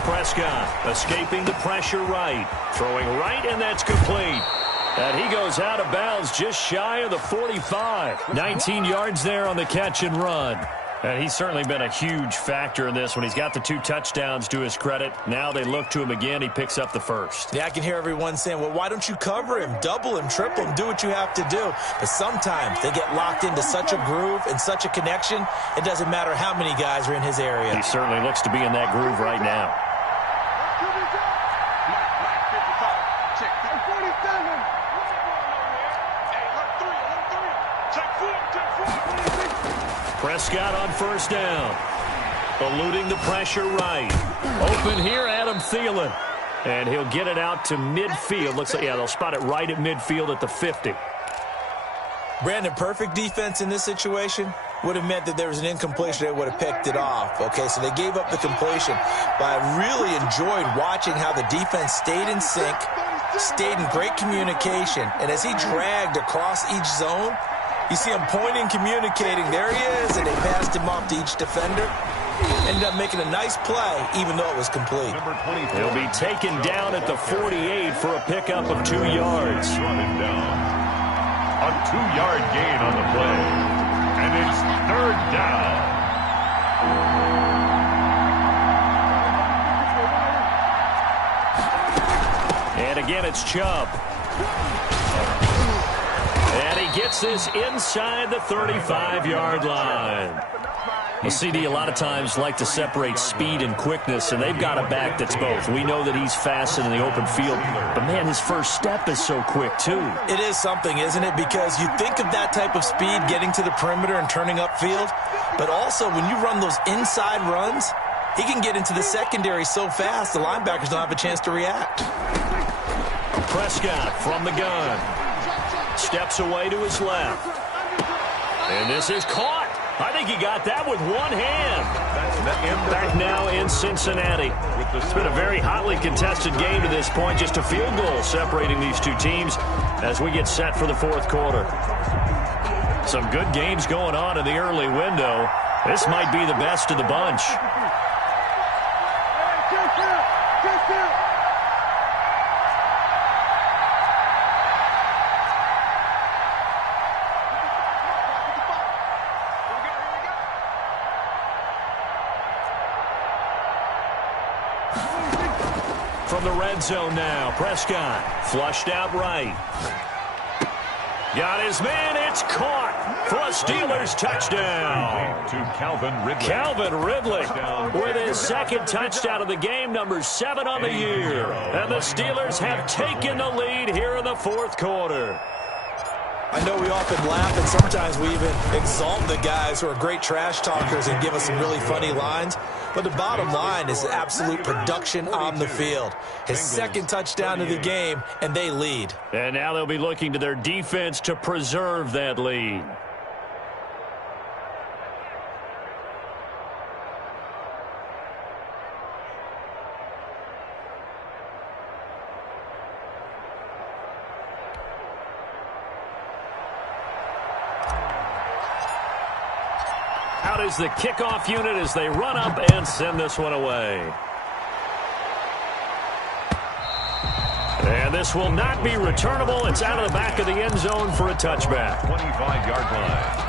Prescott escaping the pressure right. Throwing right, and that's complete. And he goes out of bounds just shy of the 45. 19 yards there on the catch and run. And he's certainly been a huge factor in this when he's got the 2 touchdowns to his credit. Now they look to him again. He picks up the 1st. Yeah, I can hear everyone saying, well, why don't you cover him, double him, triple him, do what you have to do. But sometimes they get locked into such a groove and such a connection, it doesn't matter how many guys are in his area. He certainly looks to be in that groove right now. Prescott on 1st down. Eluding the pressure right. Open here, Adam Thielen. And he'll get it out to midfield. Looks like, yeah, they'll spot it right at midfield at the 50. Brandon, perfect defense in this situation would have meant that there was an incompletion. They would have picked it off. Okay, so they gave up the completion. But I really enjoyed watching how the defense stayed in sync, stayed in great communication. And as he dragged across each zone, you see him pointing, communicating. There he is, and they passed him off to each defender. Ended up making a nice play, even though it was complete. He'll be taken down at the 48 for a pickup of 2 yards. Running down. A 2-yard gain on the play. And it's 3rd down. And again, it's Chubb. And he gets this inside the 35-yard line. The CD a lot of times like to separate speed and quickness, and they've got a back that's both. We know that he's fast in the open field, but, man, his first step is so quick, too. It is something, isn't it? Because you think of that type of speed getting to the perimeter and turning upfield, but also when you run those inside runs, He can get into the secondary so fast, the linebackers don't have a chance to react. Prescott from the gun. Steps away to his left. And this is caught. I think he got that with one hand. Back now in Cincinnati. It's been a very hotly contested game to this point. Just a field goal separating these two teams as we get set for the fourth quarter. Some good games going on in the early window. This might be the best of the bunch. From the red zone now, Prescott flushed out right. Got his man, it's caught for a Steelers touchdown. To Calvin Ridley. Calvin Ridley with his second touchdown of the game, number 7 on the year. And the Steelers have taken the lead here in the fourth quarter. I know we often laugh and sometimes we even exalt the guys who are great trash talkers and give us some really funny lines. But the bottom line is absolute production on the field. His second touchdown of the game, and they lead. And now they'll be looking to their defense to preserve that lead. Out is the kickoff unit as they run up and send this one away. And this will not be returnable. It's out of the back of the end zone for a touchback. 25-yard line.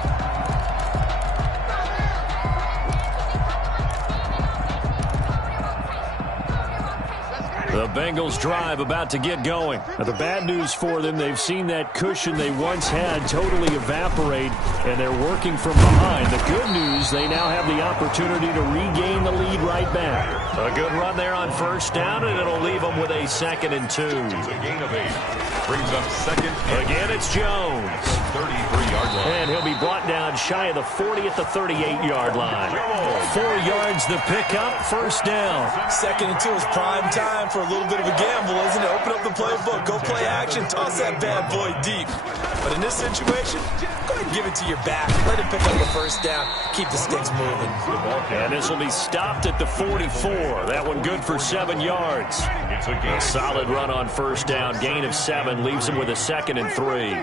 The Bengals drive about to get going. Now, the bad news for them, they've seen that cushion they once had totally evaporate, and they're working from behind. The good news, they now have the opportunity to regain the lead right back. A good run there on first down, and it'll leave them with a 2nd and 2. It's a gain of 8. Brings up second. Again, it's Jones. 33-yard line. And he'll be brought down shy of the 40 at the 38-yard line. 4 yards the pickup, first down. 2nd and 2 is prime time for a little bit of a gamble, isn't it? Open up the playbook, go play action, toss that bad boy deep. But in this situation, go ahead and give it to your back. Let him pick up the first down. Keep the sticks moving. And this will be stopped at the 44. That one good for 7 yards. It's a solid run on first down. Gain of 7 leaves him with a 2nd and 3.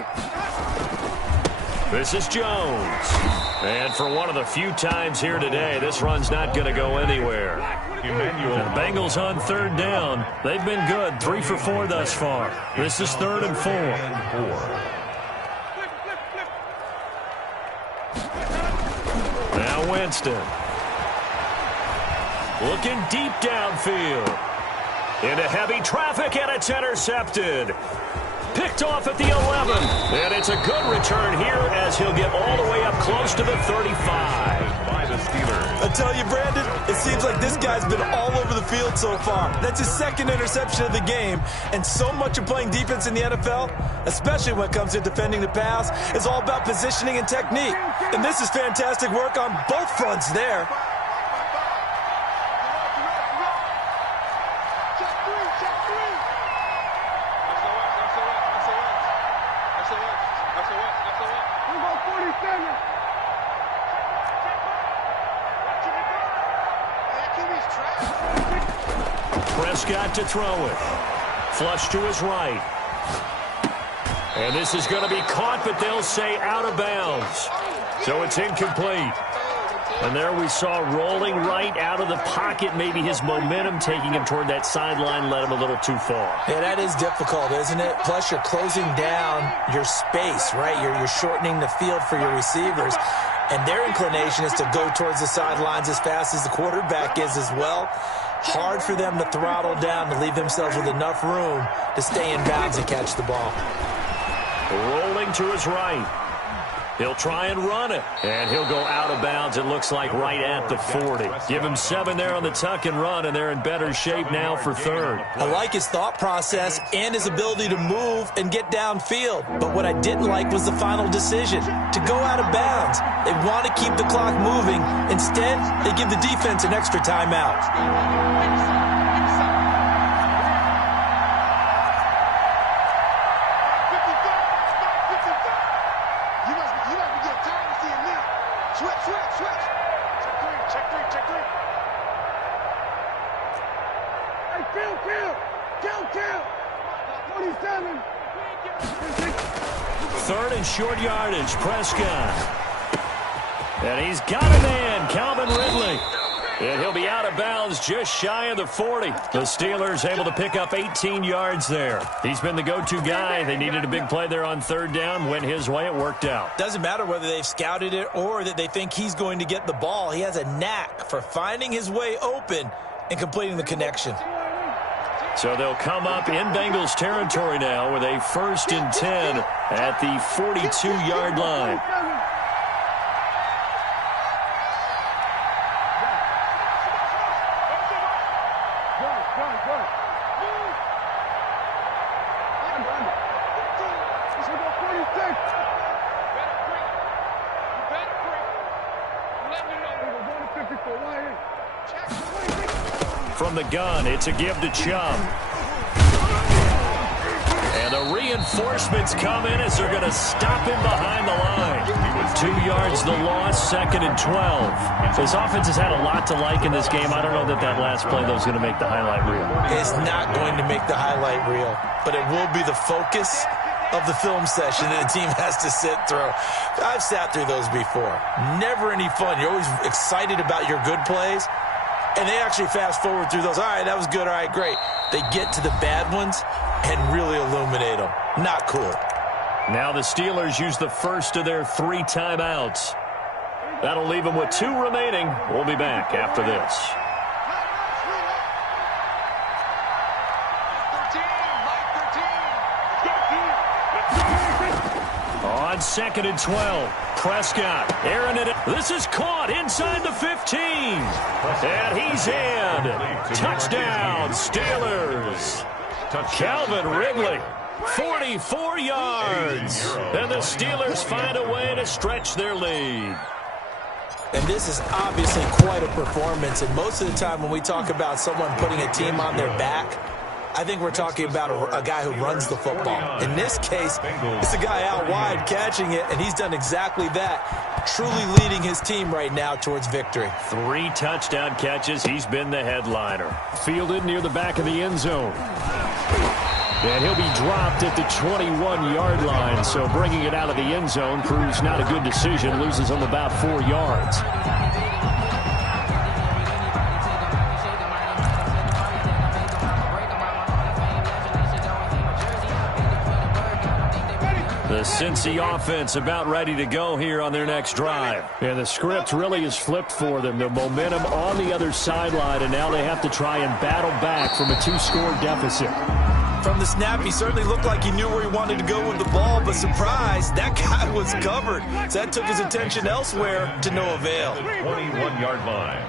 This is Jones. And for one of the few times here today, this run's not going to go anywhere. The Bengals on 3rd down. They've been good. 3 for 4 thus far. This is 3rd and 4. Now Winston. Looking deep downfield. Into heavy traffic, and it's intercepted. Picked off at the 11. And it's a good return here as he'll get all the way up close to the 35. By the Steelers. I tell you, Brandon, it seems like this guy's been all over the field so far. That's his 2nd interception of the game. And so much of playing defense in the NFL, especially when it comes to defending the pass, is all about positioning and technique. And this is fantastic work on both fronts there. Prescott to throw it. Flush to his right. And this is going to be caught, but they'll say out of bounds. So it's incomplete. And there we saw rolling right out of the pocket. Maybe his momentum taking him toward that sideline led him a little too far. Yeah, that is difficult, isn't it? Plus, you're closing down your space, right? You're shortening the field for your receivers. And their inclination is to go towards the sidelines as fast as the quarterback is as well. Hard for them to throttle down to leave themselves with enough room to stay in bounds and catch the ball. Rolling to his right. He'll try and run it. And he'll go out of bounds, it looks like, right at the 40. Give him 7 there on the tuck and run, and they're in better shape now for third. I like his thought process and his ability to move and get downfield. But what I didn't like was the final decision, to go out of bounds. They want to keep the clock moving. Instead, they give the defense an extra timeout. Third and short yardage, Prescott. And he's got a man, Calvin Ridley. And he'll be out of bounds just shy of the 40. The Steelers able to pick up 18 yards there. He's been the go-to guy. They needed a big play there on third down. Went his way. It worked out. Doesn't matter whether they've scouted it or that they think he's going to get the ball. He has a knack for finding his way open and completing the connection. So they'll come up in Bengals territory now with a 1st and 10 at the 42-yard line. From the gun, it's a give to Chubb. And the reinforcements come in as they're going to stop him behind the line. 2 yards the loss, 2nd and 12. This offense has had a lot to like in this game. I don't know that last play, though, is going to make the highlight reel. It's not going to make the highlight reel, but it will be the focus of the film session that the team has to sit through. I've sat through those before. Never any fun. You're always excited about your good plays. And they actually fast forward through those. All right, that was good. All right, great. They get to the bad ones and really illuminate them. Not cool. Now the Steelers use the first of their 3 timeouts. That'll leave them with 2 remaining. We'll be back after this. On 2nd and 12, Prescott airing it. This is caught inside the 15. And he's in. Touchdown, Steelers. Calvin Ridley, 44 yards. And the Steelers find a way to stretch their lead. And this is obviously quite a performance. And most of the time when we talk about someone putting a team on their back, I think we're talking about a guy who runs the football. In this case, it's a guy out wide catching it, and he's done exactly that, truly leading his team right now towards victory. 3 touchdown catches. He's been the headliner. Fielded near the back of the end zone. And he'll be dropped at the 21-yard line, so bringing it out of the end zone proves not a good decision. Loses him about 4 yards. The Cincy offense about ready to go here on their next drive. And the script really is flipped for them. The momentum on the other sideline, and now they have to try and battle back from a 2-score deficit. From the snap, he certainly looked like he knew where he wanted to go with the ball, but surprise, that guy was covered. So that took his attention elsewhere to no avail. 21-yard line.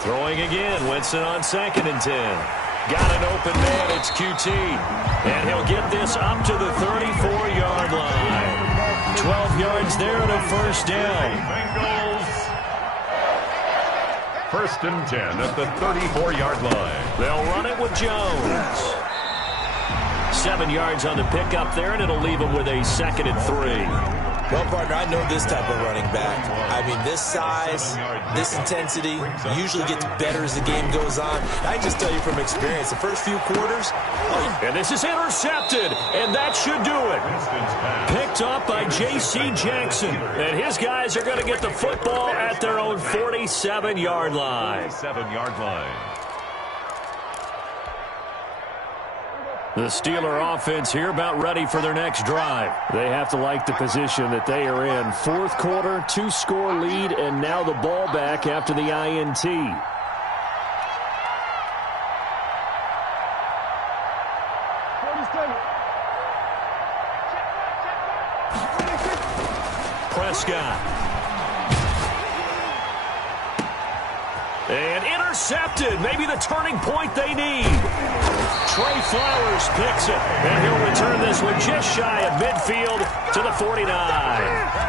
Throwing again, Winston on 2nd and 10. Got an open man, it's QT. And he'll get this up to the 34-yard line. 12 yards there and a first down. Bengals. 1st and 10 at the 34-yard line. They'll run it with Jones. 7 yards on the pickup there, and it'll leave him with a 2nd and 3. Well, partner, I know this type of running back. I mean, this size, this intensity usually gets better as the game goes on. I just tell you from experience, the first few quarters. And this is intercepted, and that should do it. Picked up by J.C. Jackson, and his guys are going to get the football at their own 47-yard line. 47-yard line. The Steeler offense here about ready for their next drive. They have to like the position that they are in. 4th quarter, 2-score lead, and now the ball back after the INT. Prescott. And intercepted. Maybe the turning point they need. Trey Flowers picks it. And he'll return this one just shy of midfield to the 49.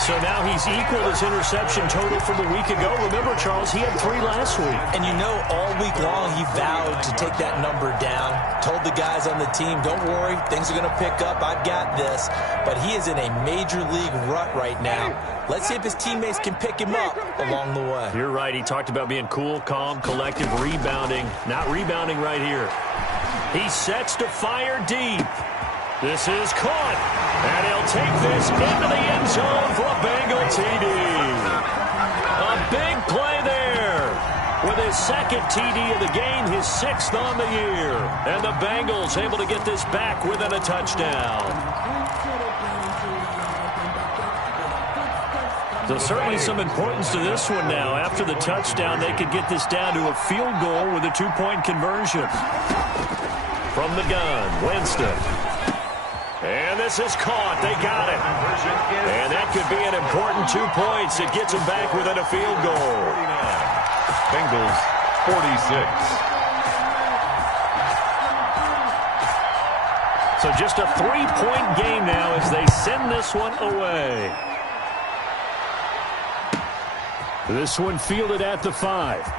So now he's equaled his interception total from a week ago. Remember, Charles, he had 3 last week. And you know, all week long he vowed to take that number down. Told the guys on the team, don't worry, things are going to pick up. I've got this. But he is in a major league rut right now. Let's see if his teammates can pick him up along the way. You're right. He talked about being cool, calm, collective, rebounding. Not rebounding right here. He sets to fire deep. This is caught. And he'll take this into the end zone for a Bengal TD. A big play there. With his second TD of the game, his 6th on the year. And the Bengals able to get this back within a touchdown. So certainly some importance to this one now. After the touchdown, they could get this down to a field goal with a 2-point conversion. From the gun, Winston. And this is caught. They got it. And that could be an important 2 points. It gets them back within a field goal. Bengals 46. So just a 3-point game now as they send this one away. This one fielded at the 5.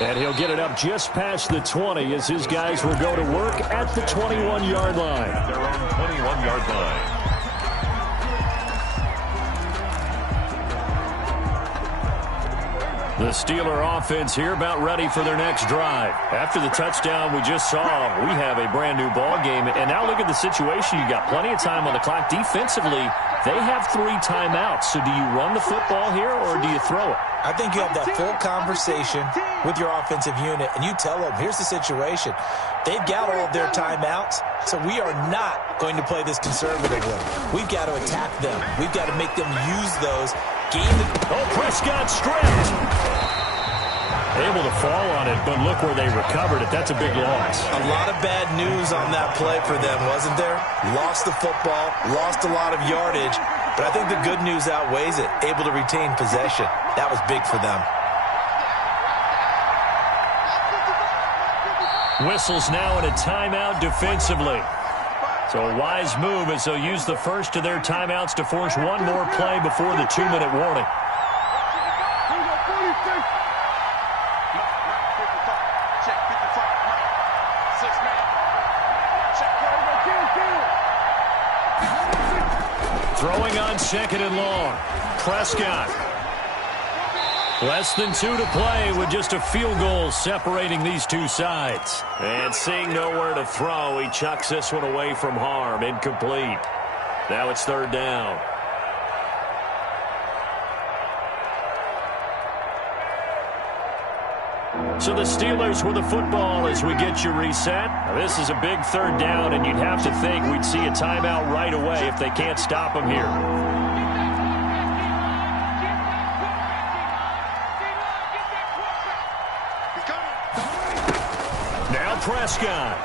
And he'll get it up just past the 20 as his guys will go to work at the 21-yard line. Their own 21-yard line. The Steeler offense here about ready for their next drive. After the touchdown we just saw, we have a brand-new ball game. And now look at the situation. You got plenty of time on the clock. Defensively, they have 3 timeouts. So do you run the football here or do you throw it? I think you have that full conversation with your offensive unit, and you tell them, here's the situation. They've got all of their timeouts, so we are not going to play this conservatively. We've got to attack them. We've got to make them use those. Prescott stripped. Able to fall on it, but look where they recovered it. That's a big loss. A lot of bad news on that play for them, wasn't there? Lost the football, lost a lot of yardage, but I think the good news outweighs it. Able to retain possession. That was big for them. Whistles now in a timeout defensively. So a wise move as they'll use the first of their timeouts to force one more play before the 2-minute warning. Throwing on 2nd and long. Prescott. Less than 2 to play with just a field goal separating these two sides. And seeing nowhere to throw, he chucks this one away from harm. Incomplete. Now it's 3rd down. So the Steelers with the football as we get you reset. Now this is a big 3rd down, and you'd have to think we'd see a timeout right away if they can't stop them here. Prescott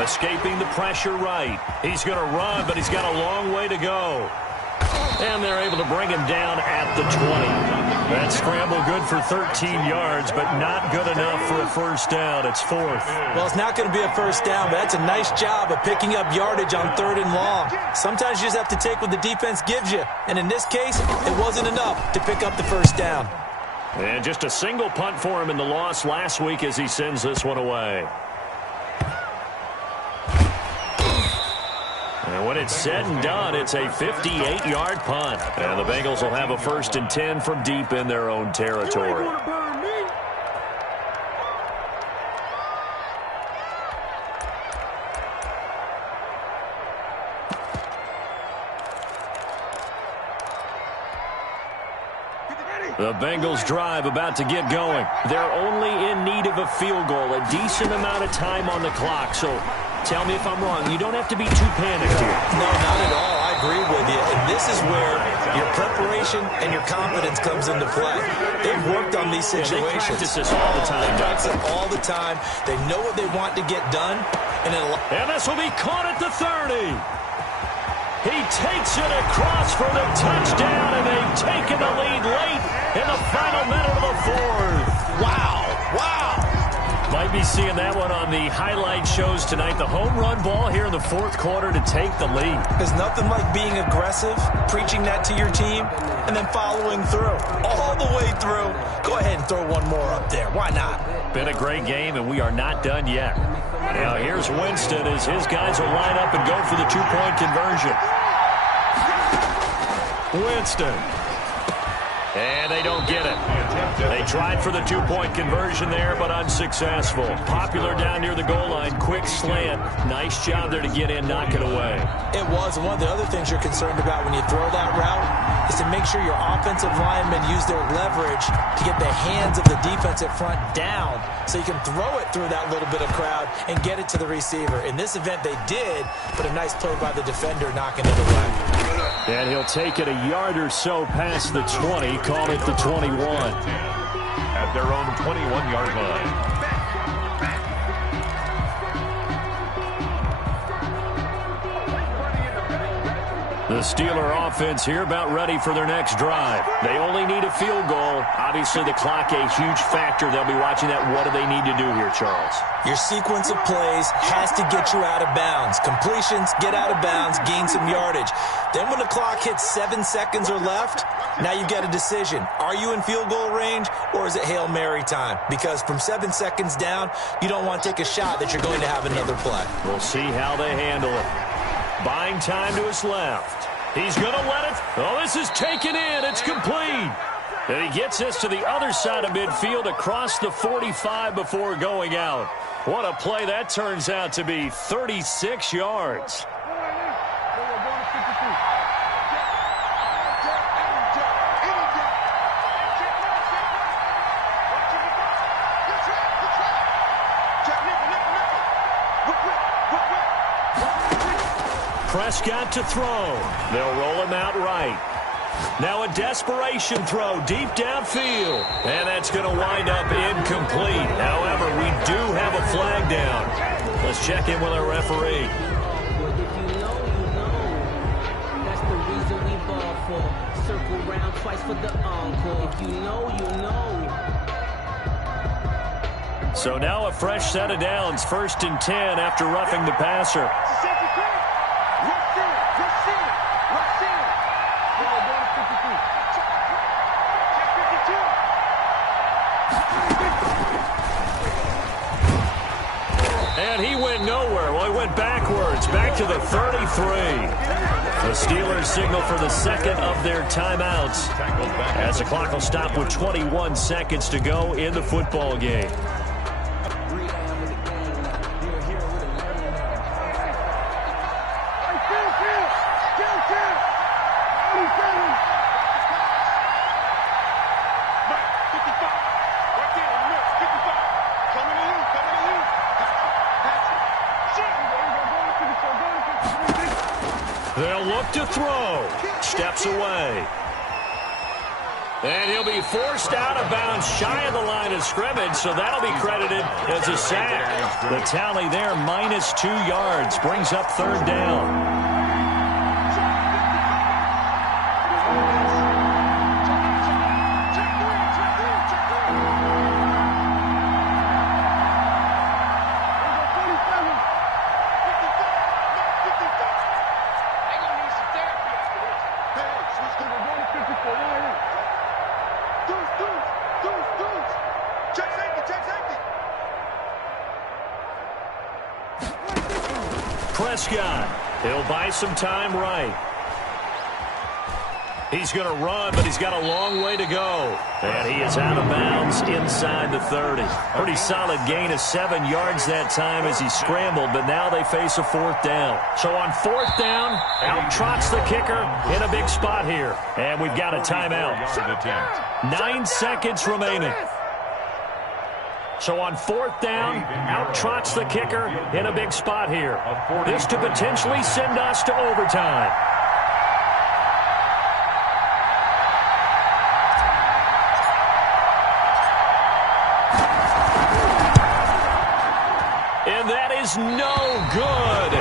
escaping the pressure right. He's going to run, but he's got a long way to go. And they're able to bring him down at the 20. That scramble good for 13 yards, but not good enough for a 1st down. It's 4th. Well, it's not going to be a 1st down, but that's a nice job of picking up yardage on 3rd and long. Sometimes you just have to take what the defense gives you. And in this case, it wasn't enough to pick up the 1st down. And just a single punt for him in the loss last week as he sends this one away. And when it's said and done, it's a 58-yard punt. And the Bengals will have a 1st and 10 from deep in their own territory. The Bengals drive about to get going. They're only in need of a field goal, a decent amount of time on the clock. So tell me if I'm wrong. You don't have to be too panicked here. No, not at all. I agree with you. And this is where your preparation and your confidence comes into play. They've worked on these situations. Yeah, they practice this all the time. They practice it all the time. They know what they want to get done. And this will be caught at the 30. He takes it across for the touchdown, and they've taken the lead late in the final minute of the fourth. Wow. Wow. Might be seeing that one on the highlight shows tonight. The home run ball here in the fourth quarter to take the lead. There's nothing like being aggressive, preaching that to your team, and then following through. All the way through. Go ahead and throw one more up there. Why not? Been a great game, and we are not done yet. Now here's Winston as his guys will line up and go for the two-point conversion. Winston. And they don't get it. They tried for the two-point conversion there, but unsuccessful. Popular down near the goal line. Quick slant. Nice job there to get in, knock it away. It was. And one of the other things you're concerned about when you throw that route is to make sure your offensive linemen use their leverage to get the hands of the defensive front down so you can throw it through that little bit of crowd and get it to the receiver. In this event, they did, but a nice play by the defender knocking it away. And he'll take it a yard or so past the 20, call it the 21. At their own 21-yard line. The Steeler offense here about ready for their next drive. They only need a field goal. Obviously, the clock a huge factor. They'll be watching that. What do they need to do here, Charles? Your sequence of plays has to get you out of bounds. Completions, get out of bounds, gain some yardage. Then when the clock hits 7 seconds or left, now you've got a decision. Are you in field goal range, or is it Hail Mary time? Because from 7 seconds down, you don't want to take a shot that you're going to have another play. We'll see how they handle it. Buying time to his left. He's going to let it. Oh, this is taken in. It's complete. And he gets this to the other side of midfield across the 45 before going out. What a play that turns out to be. 36 yards. Prescott to throw. They'll roll him out right. Now a desperation throw deep downfield. And that's going to wind up incomplete. However, we do have a flag down. Let's check in with our referee. But if you know, you know. That's the reason we ball for. Circle round twice for the encore. If you know, you know. So now a fresh set of downs. 1st and 10 after roughing the passer. And he went nowhere. Well, he went backwards, back to the 33. The Steelers signal for the second of their timeouts as the clock will stop with 21 seconds to go in the football game. They'll look to throw. Steps away. And he'll be forced out of bounds shy of the line of scrimmage, so that'll be credited as a sack. The tally there, -2 yards, brings up 3rd down. Prescott, he'll buy some time right. He's going to run, but he's got a long way to go. And he is out of bounds inside the 30. Pretty solid gain of 7 yards that time as he scrambled, but now they face a 4th down. So on 4th down, out trots the kicker in a big spot here. And we've got a timeout. 9 seconds remaining. So on 4th down, out trots the kicker in a big spot here. This to potentially send us to overtime. And that is no good.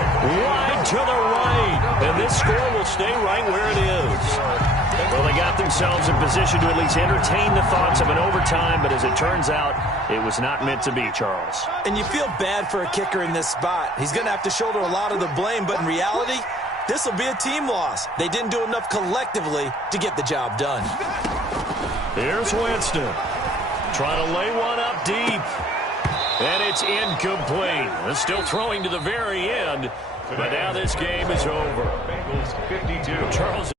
Wide to the right. And this score will stay right where it is. Well, they got themselves in position to at least entertain the thoughts of an overtime, but as it turns out, it was not meant to be, Charles. And you feel bad for a kicker in this spot. He's going to have to shoulder a lot of the blame, but in reality, this will be a team loss. They didn't do enough collectively to get the job done. Here's Winston. Trying to lay one up deep. And it's incomplete. They're still throwing to the very end, but now this game is over. Bengals 52. Charles.